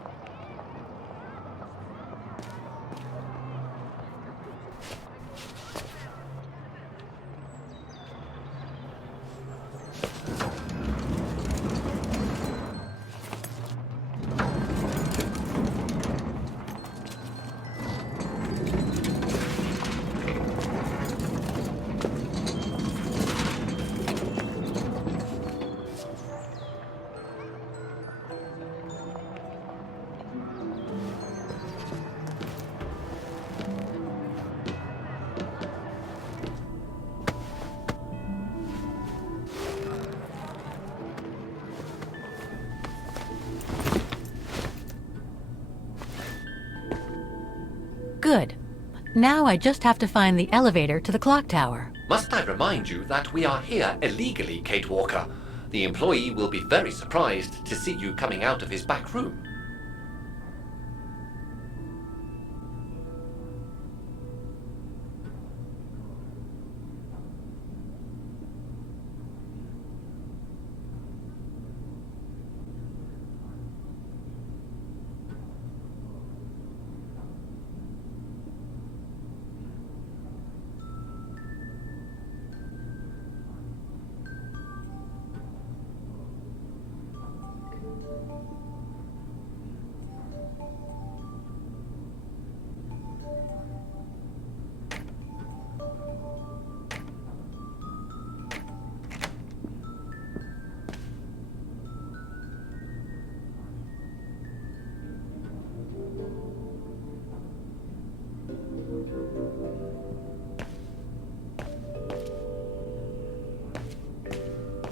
Good. Now I just have to find the elevator to the clock tower. Must I remind you that we are here illegally, Kate Walker? The employee will be very surprised to see you coming out of his back room.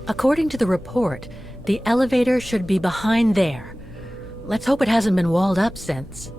According to the report, the elevator should be behind there. Let's hope it hasn't been walled up since.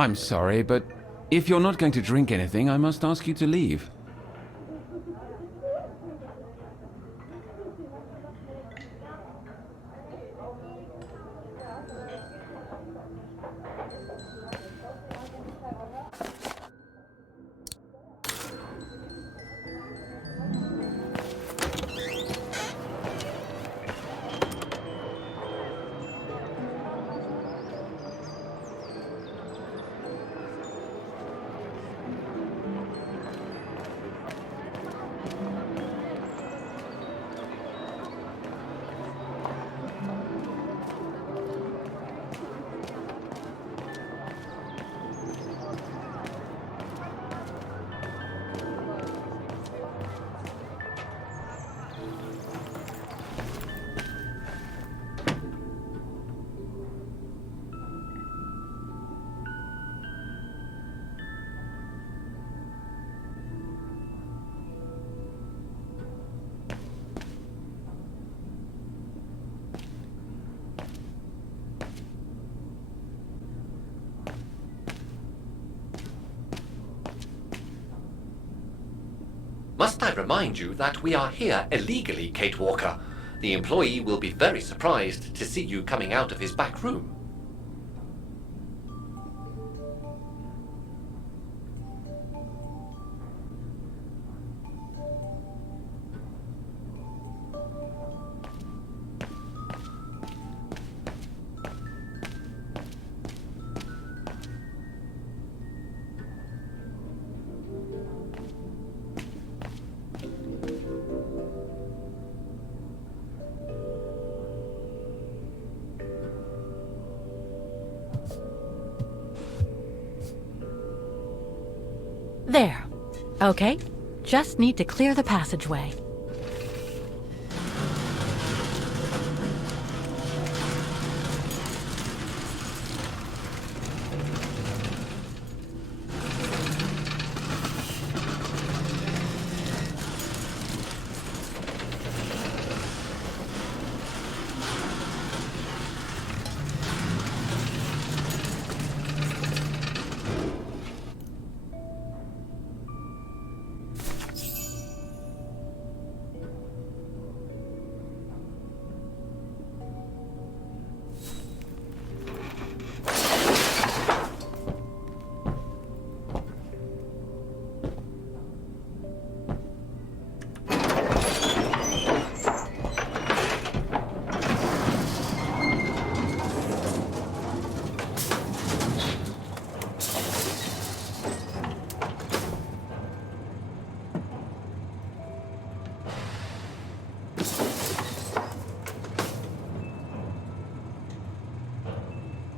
I'm sorry, but if you're not going to drink anything, I must ask you to leave. Must I remind you that we are here illegally, Kate Walker? The employee will be very surprised to see you coming out of his back room. There. Okay. Just need to clear the passageway.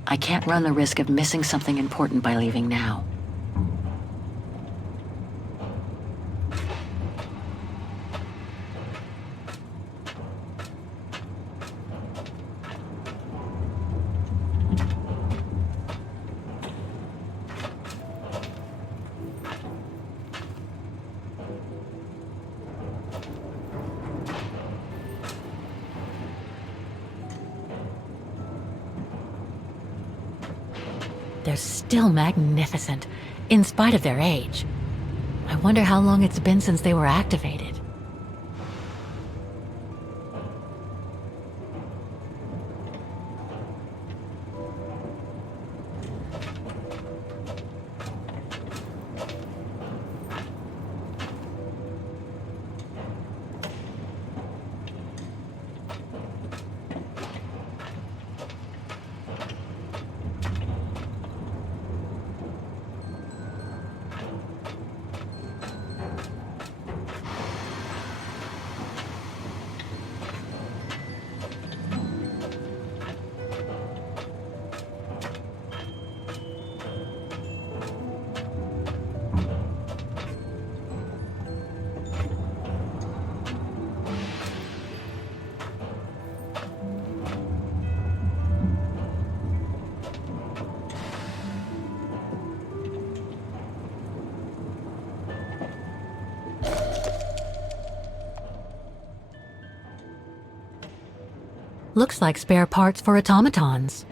I can't run the risk of missing something important by leaving now. They're still magnificent, in spite of their age. I wonder how long it's been since they were activated. Looks like spare parts for automatons.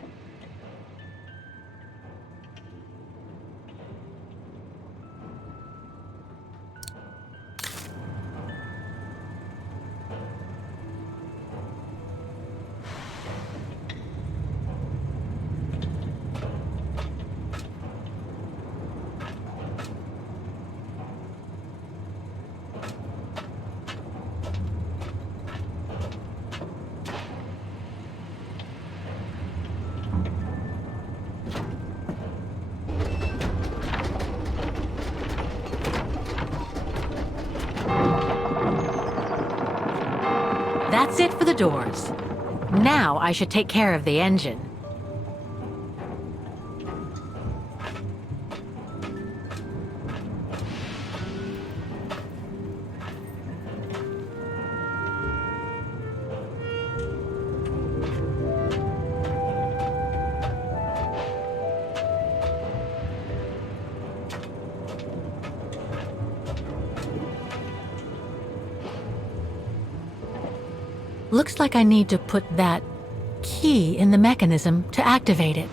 That's it for the doors. Now I should take care of the engine. Looks like I need to put that key in the mechanism to activate it.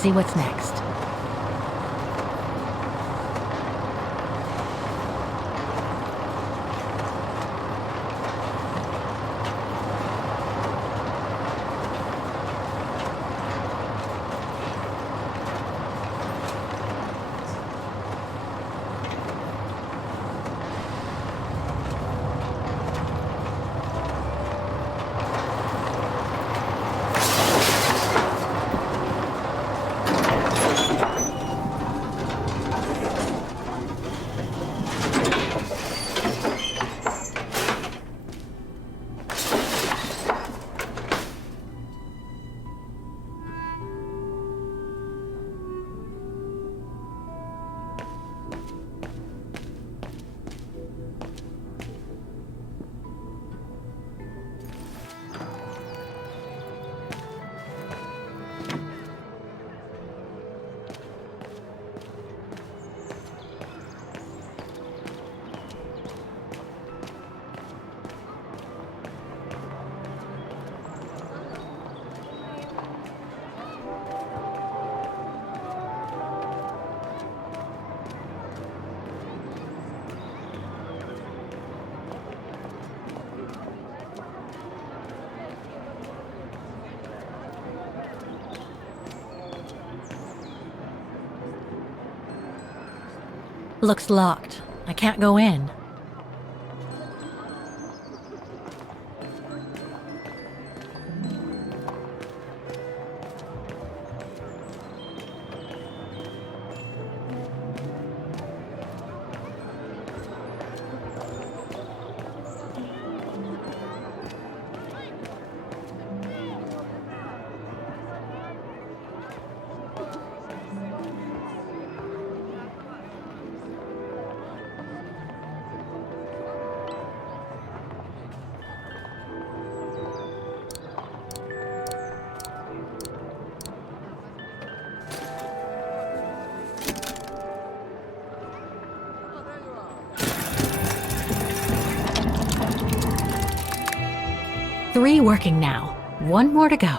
see what's next. Looks locked. I can't go in. Three working now. One more to go.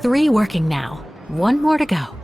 Three working now. One more to go.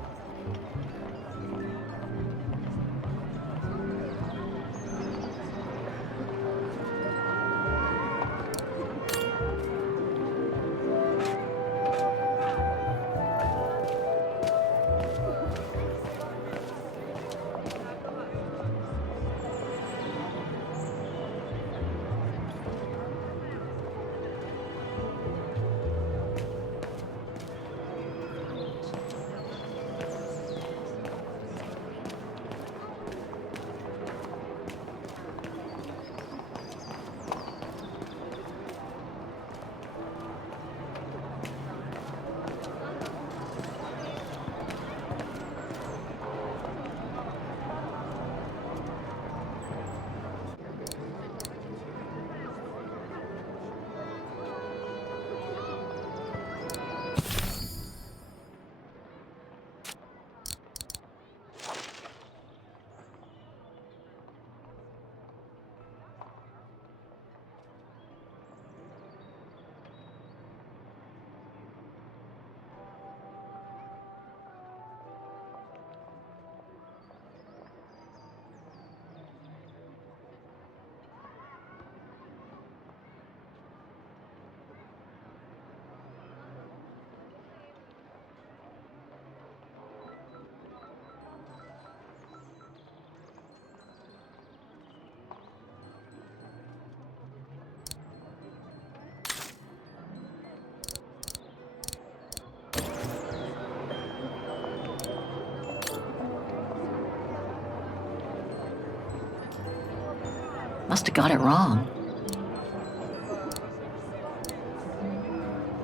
Must have got it wrong.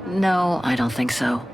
No, I don't think so.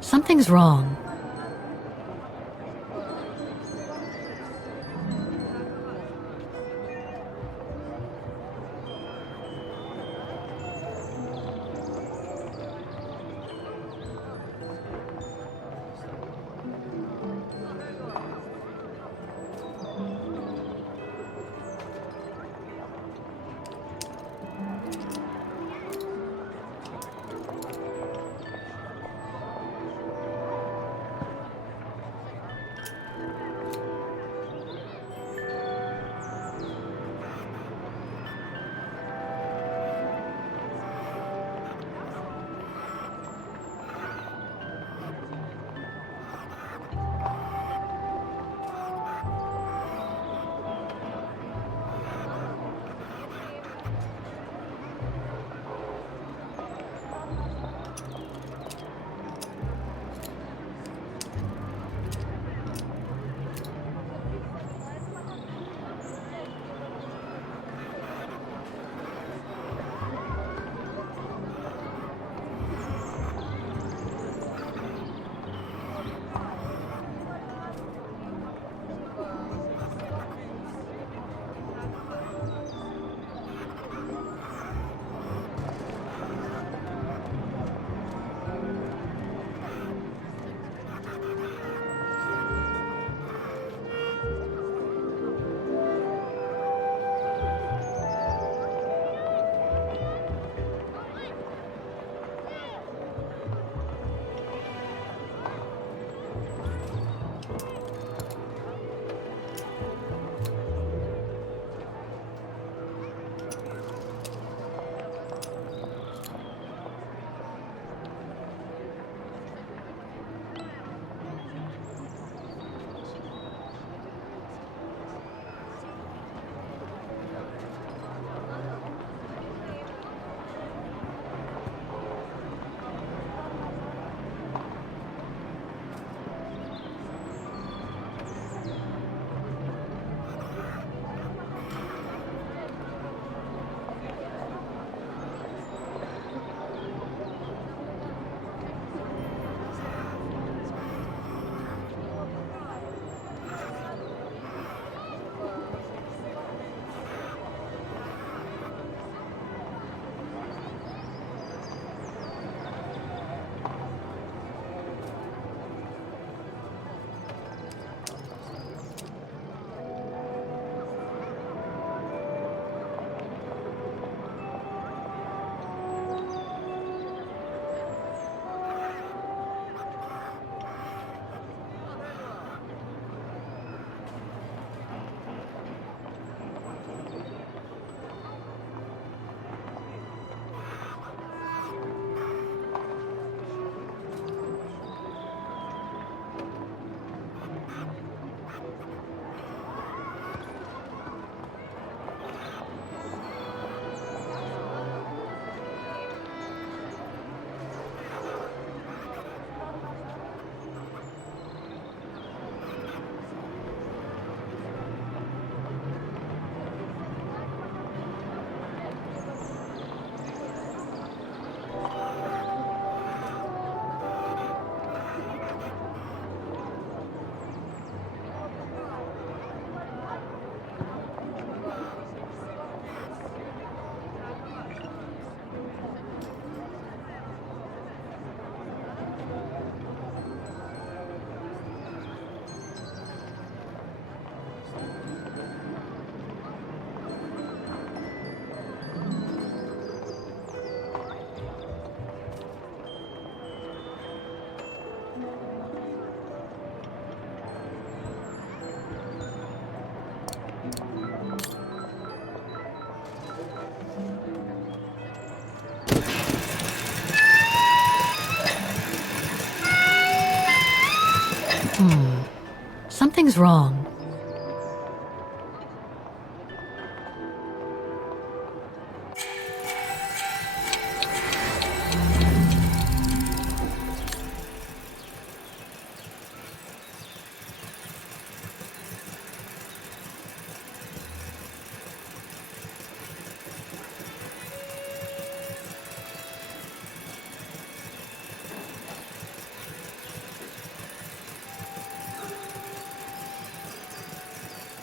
Something's wrong. Something's wrong.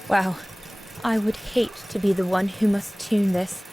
Wow. I would hate to be the one who must tune this.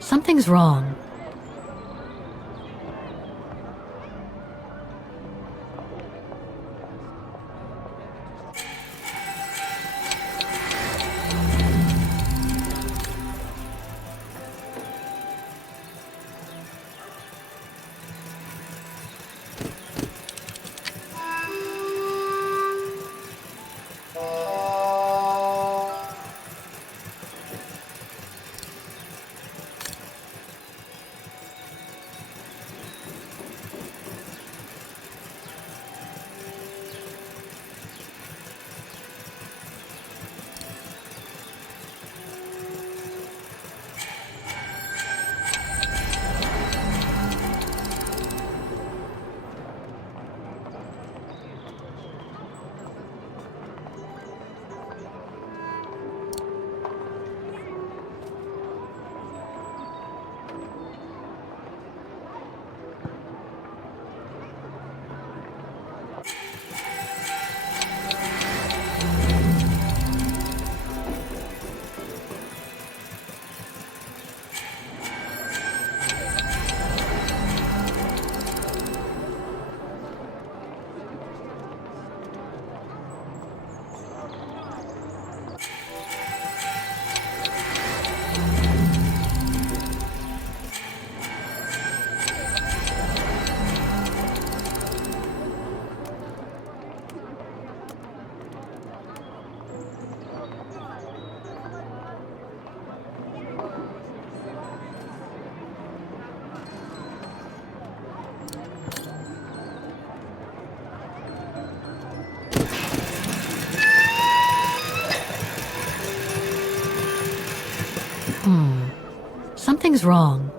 Something's wrong. Something's wrong.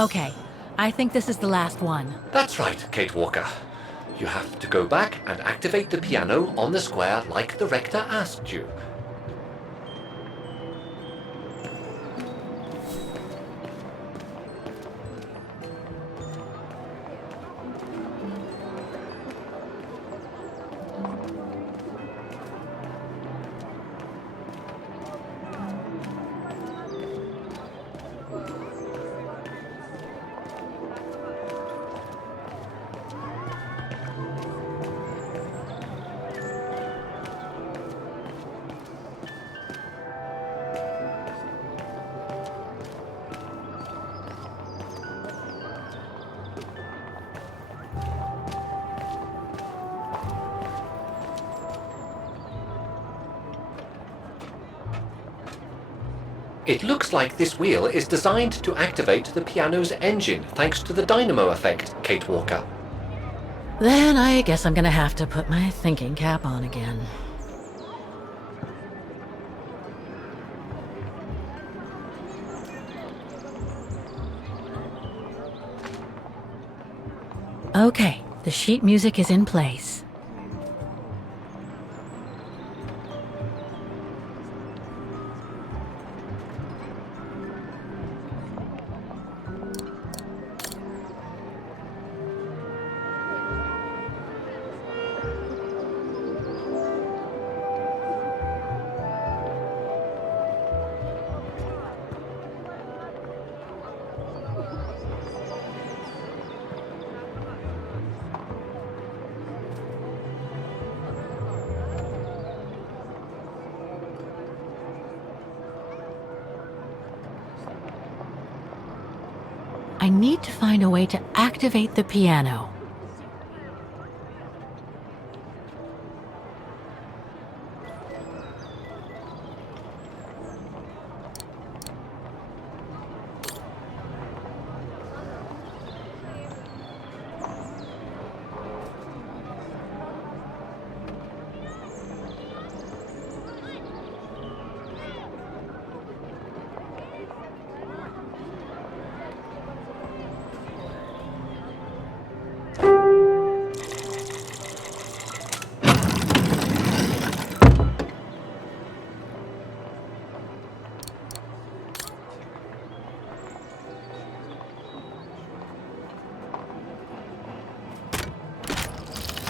Okay, I think this is the last one. That's right, Kate Walker. You have to go back and activate the piano on the square like the rector asked you. It looks like this wheel is designed to activate the piano's engine, thanks to the dynamo effect, Kate Walker. Then I guess I'm gonna have to put my thinking cap on again. Okay, the sheet music is in place. I need to find a way to activate the piano.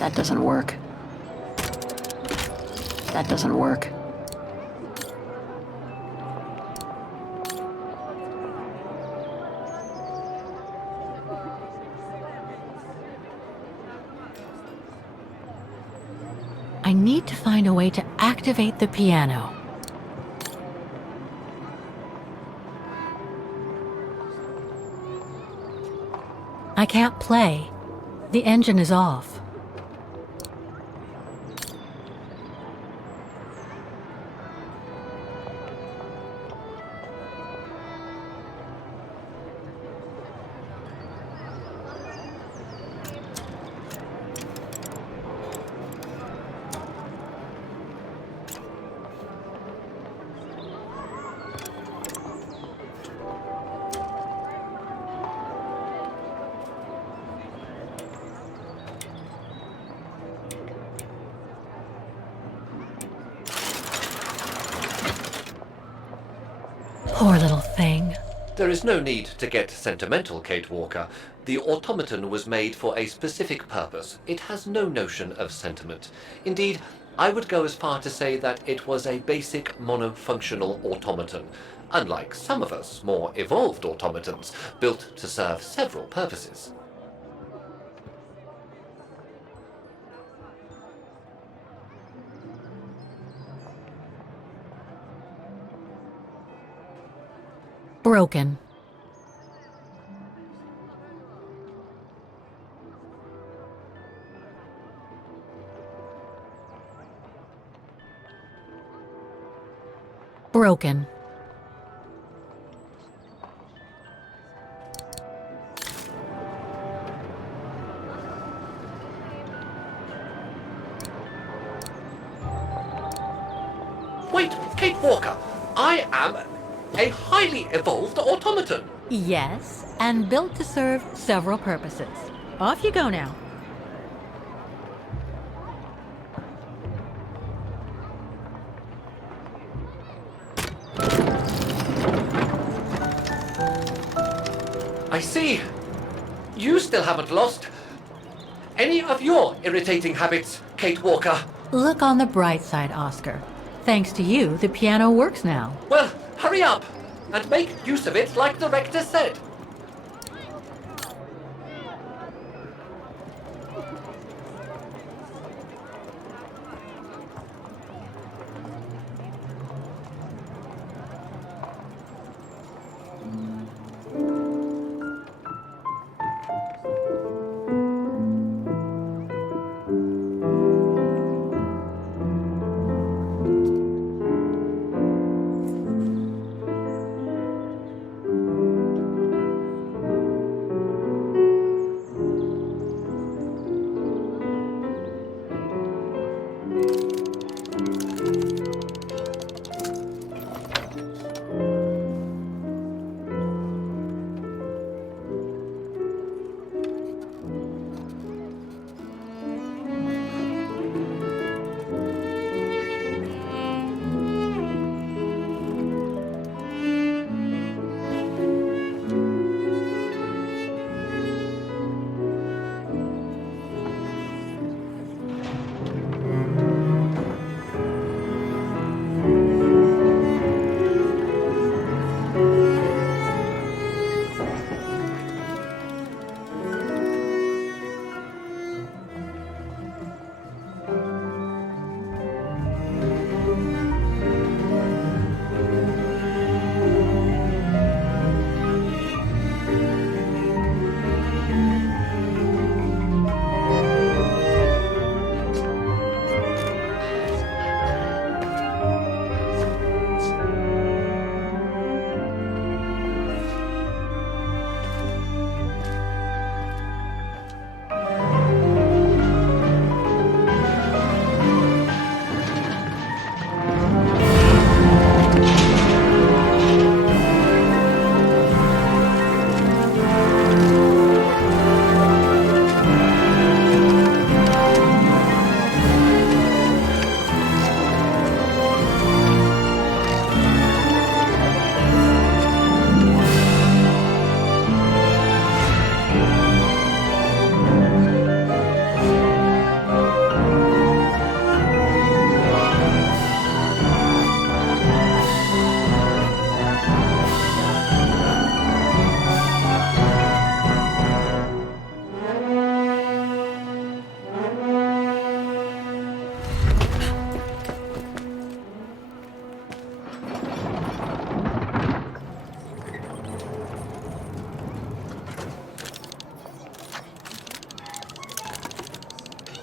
That doesn't work. That doesn't work. I need to find a way to activate the piano. I can't play. The engine is off. Poor little thing. There is no need to get sentimental, Kate Walker. The automaton was made for a specific purpose. It has no notion of sentiment. Indeed, I would go as far to say that it was a basic monofunctional automaton, unlike some of us more evolved automatons, built to serve several purposes. Broken. Broken. Wait, Kate Walker, I am a highly evolved automaton. Yes, and built to serve several purposes. Off you go now. I see. You still haven't lost any of your irritating habits, Kate Walker. Look on the bright side, Oscar. Thanks to you, the piano works now. Well, hurry up and make use of it like the rector said.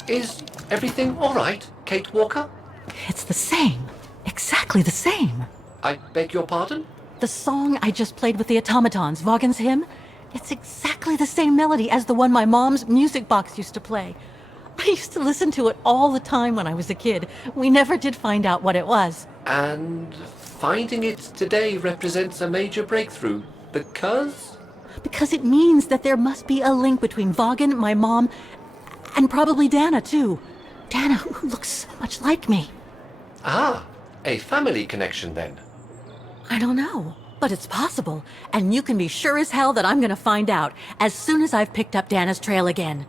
Is everything all right, Kate Walker? It's the same. Exactly the same. I beg your pardon? The song I just played with the automatons, Vaghen's hymn, it's exactly the same melody as the one my mom's music box used to play. I used to listen to it all the time when I was a kid. We never did find out what it was. And finding it today represents a major breakthrough, because? Because it means that there must be a link between Vaghen, my mom, and probably Dana, too. Dana, who looks so much like me. Ah, a family connection, then. I don't know, but it's possible. And you can be sure as hell that I'm gonna find out as soon as I've picked up Dana's trail again.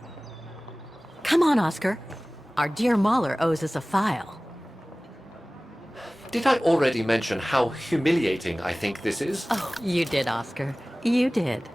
Come on, Oscar. Our dear Mahler owes us a file. Did I already mention how humiliating I think this is? Oh, you did, Oscar. You did.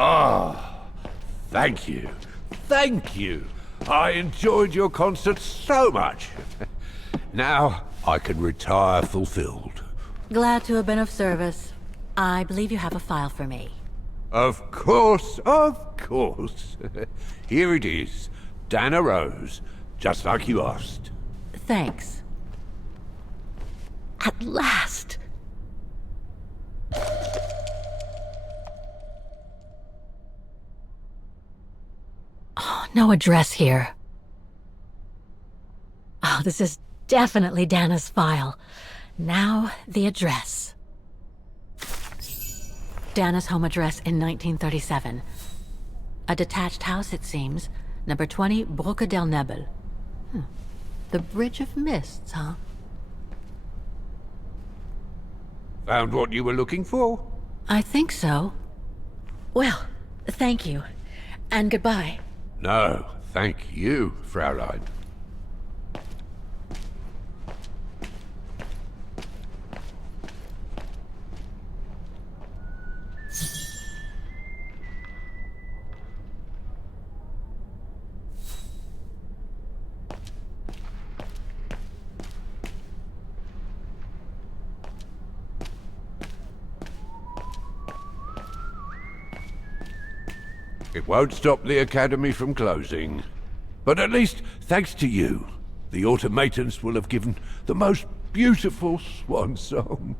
Ah, thank you. thank you. I enjoyed your concert so much. Now I can retire fulfilled. Glad to have been of service. I believe you have a file for me. Of course, of course. Here it is. Dana Rose, just like you asked. Thanks. At last! Oh, no address here. Oh, this is definitely Dana's file. Now, the address. Dana's home address in 1937. A detached house, it seems. Number 20, Brücke del Nebel. The Bridge of Mists, huh? Found what you were looking for? I think so. Well, thank you. And goodbye. No, thank you, Fraulein. It won't stop the Academy from closing. But at least, thanks to you, the automatons will have given the most beautiful swan song.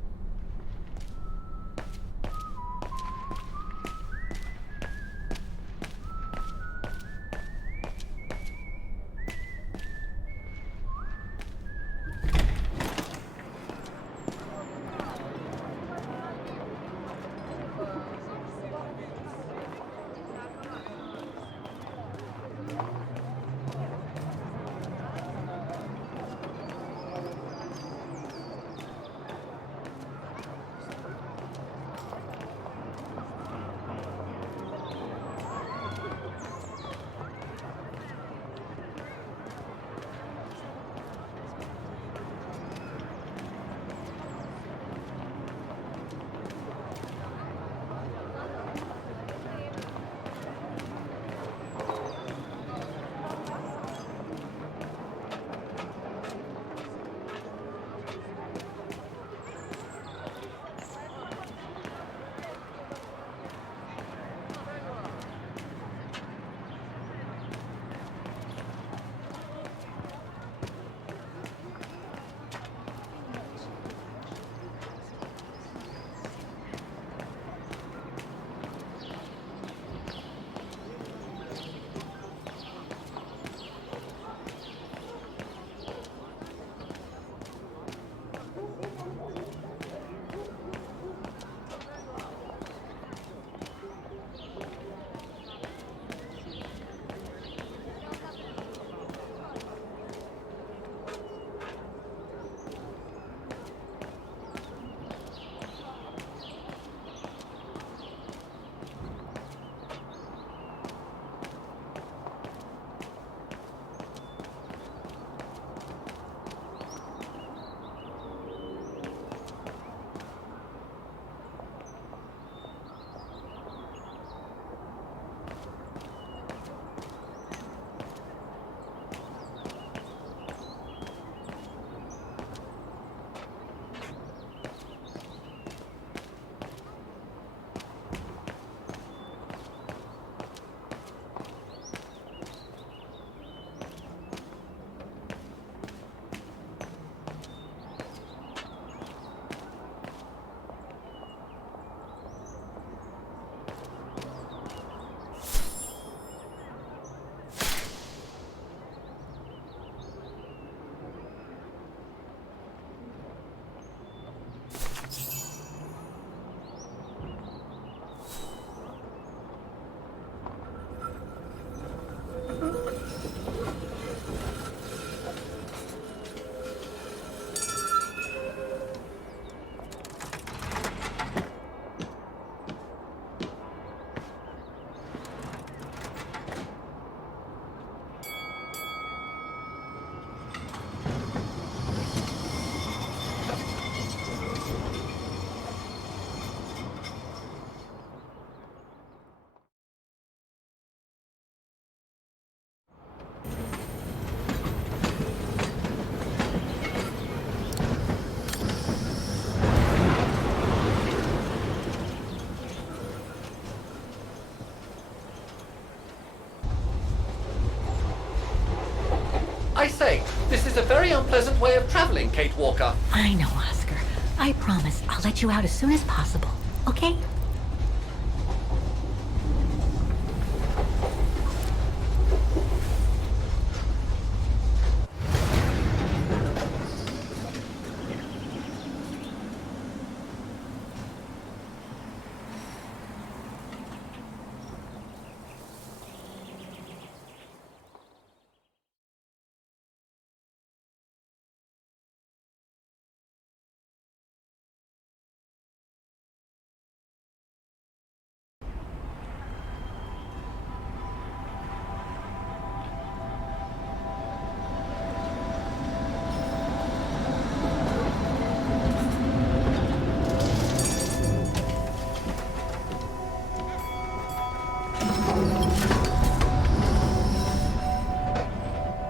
I say, this is a very unpleasant way of traveling, Kate Walker. I know, Oscar. I promise I'll let you out as soon as possible, okay?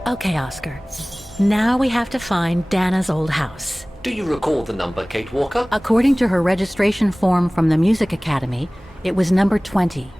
Okay, Oscar. Now we have to find Dana's old house. Do you recall the number, Kate Walker? According to her registration form from the Music Academy, it was number 20.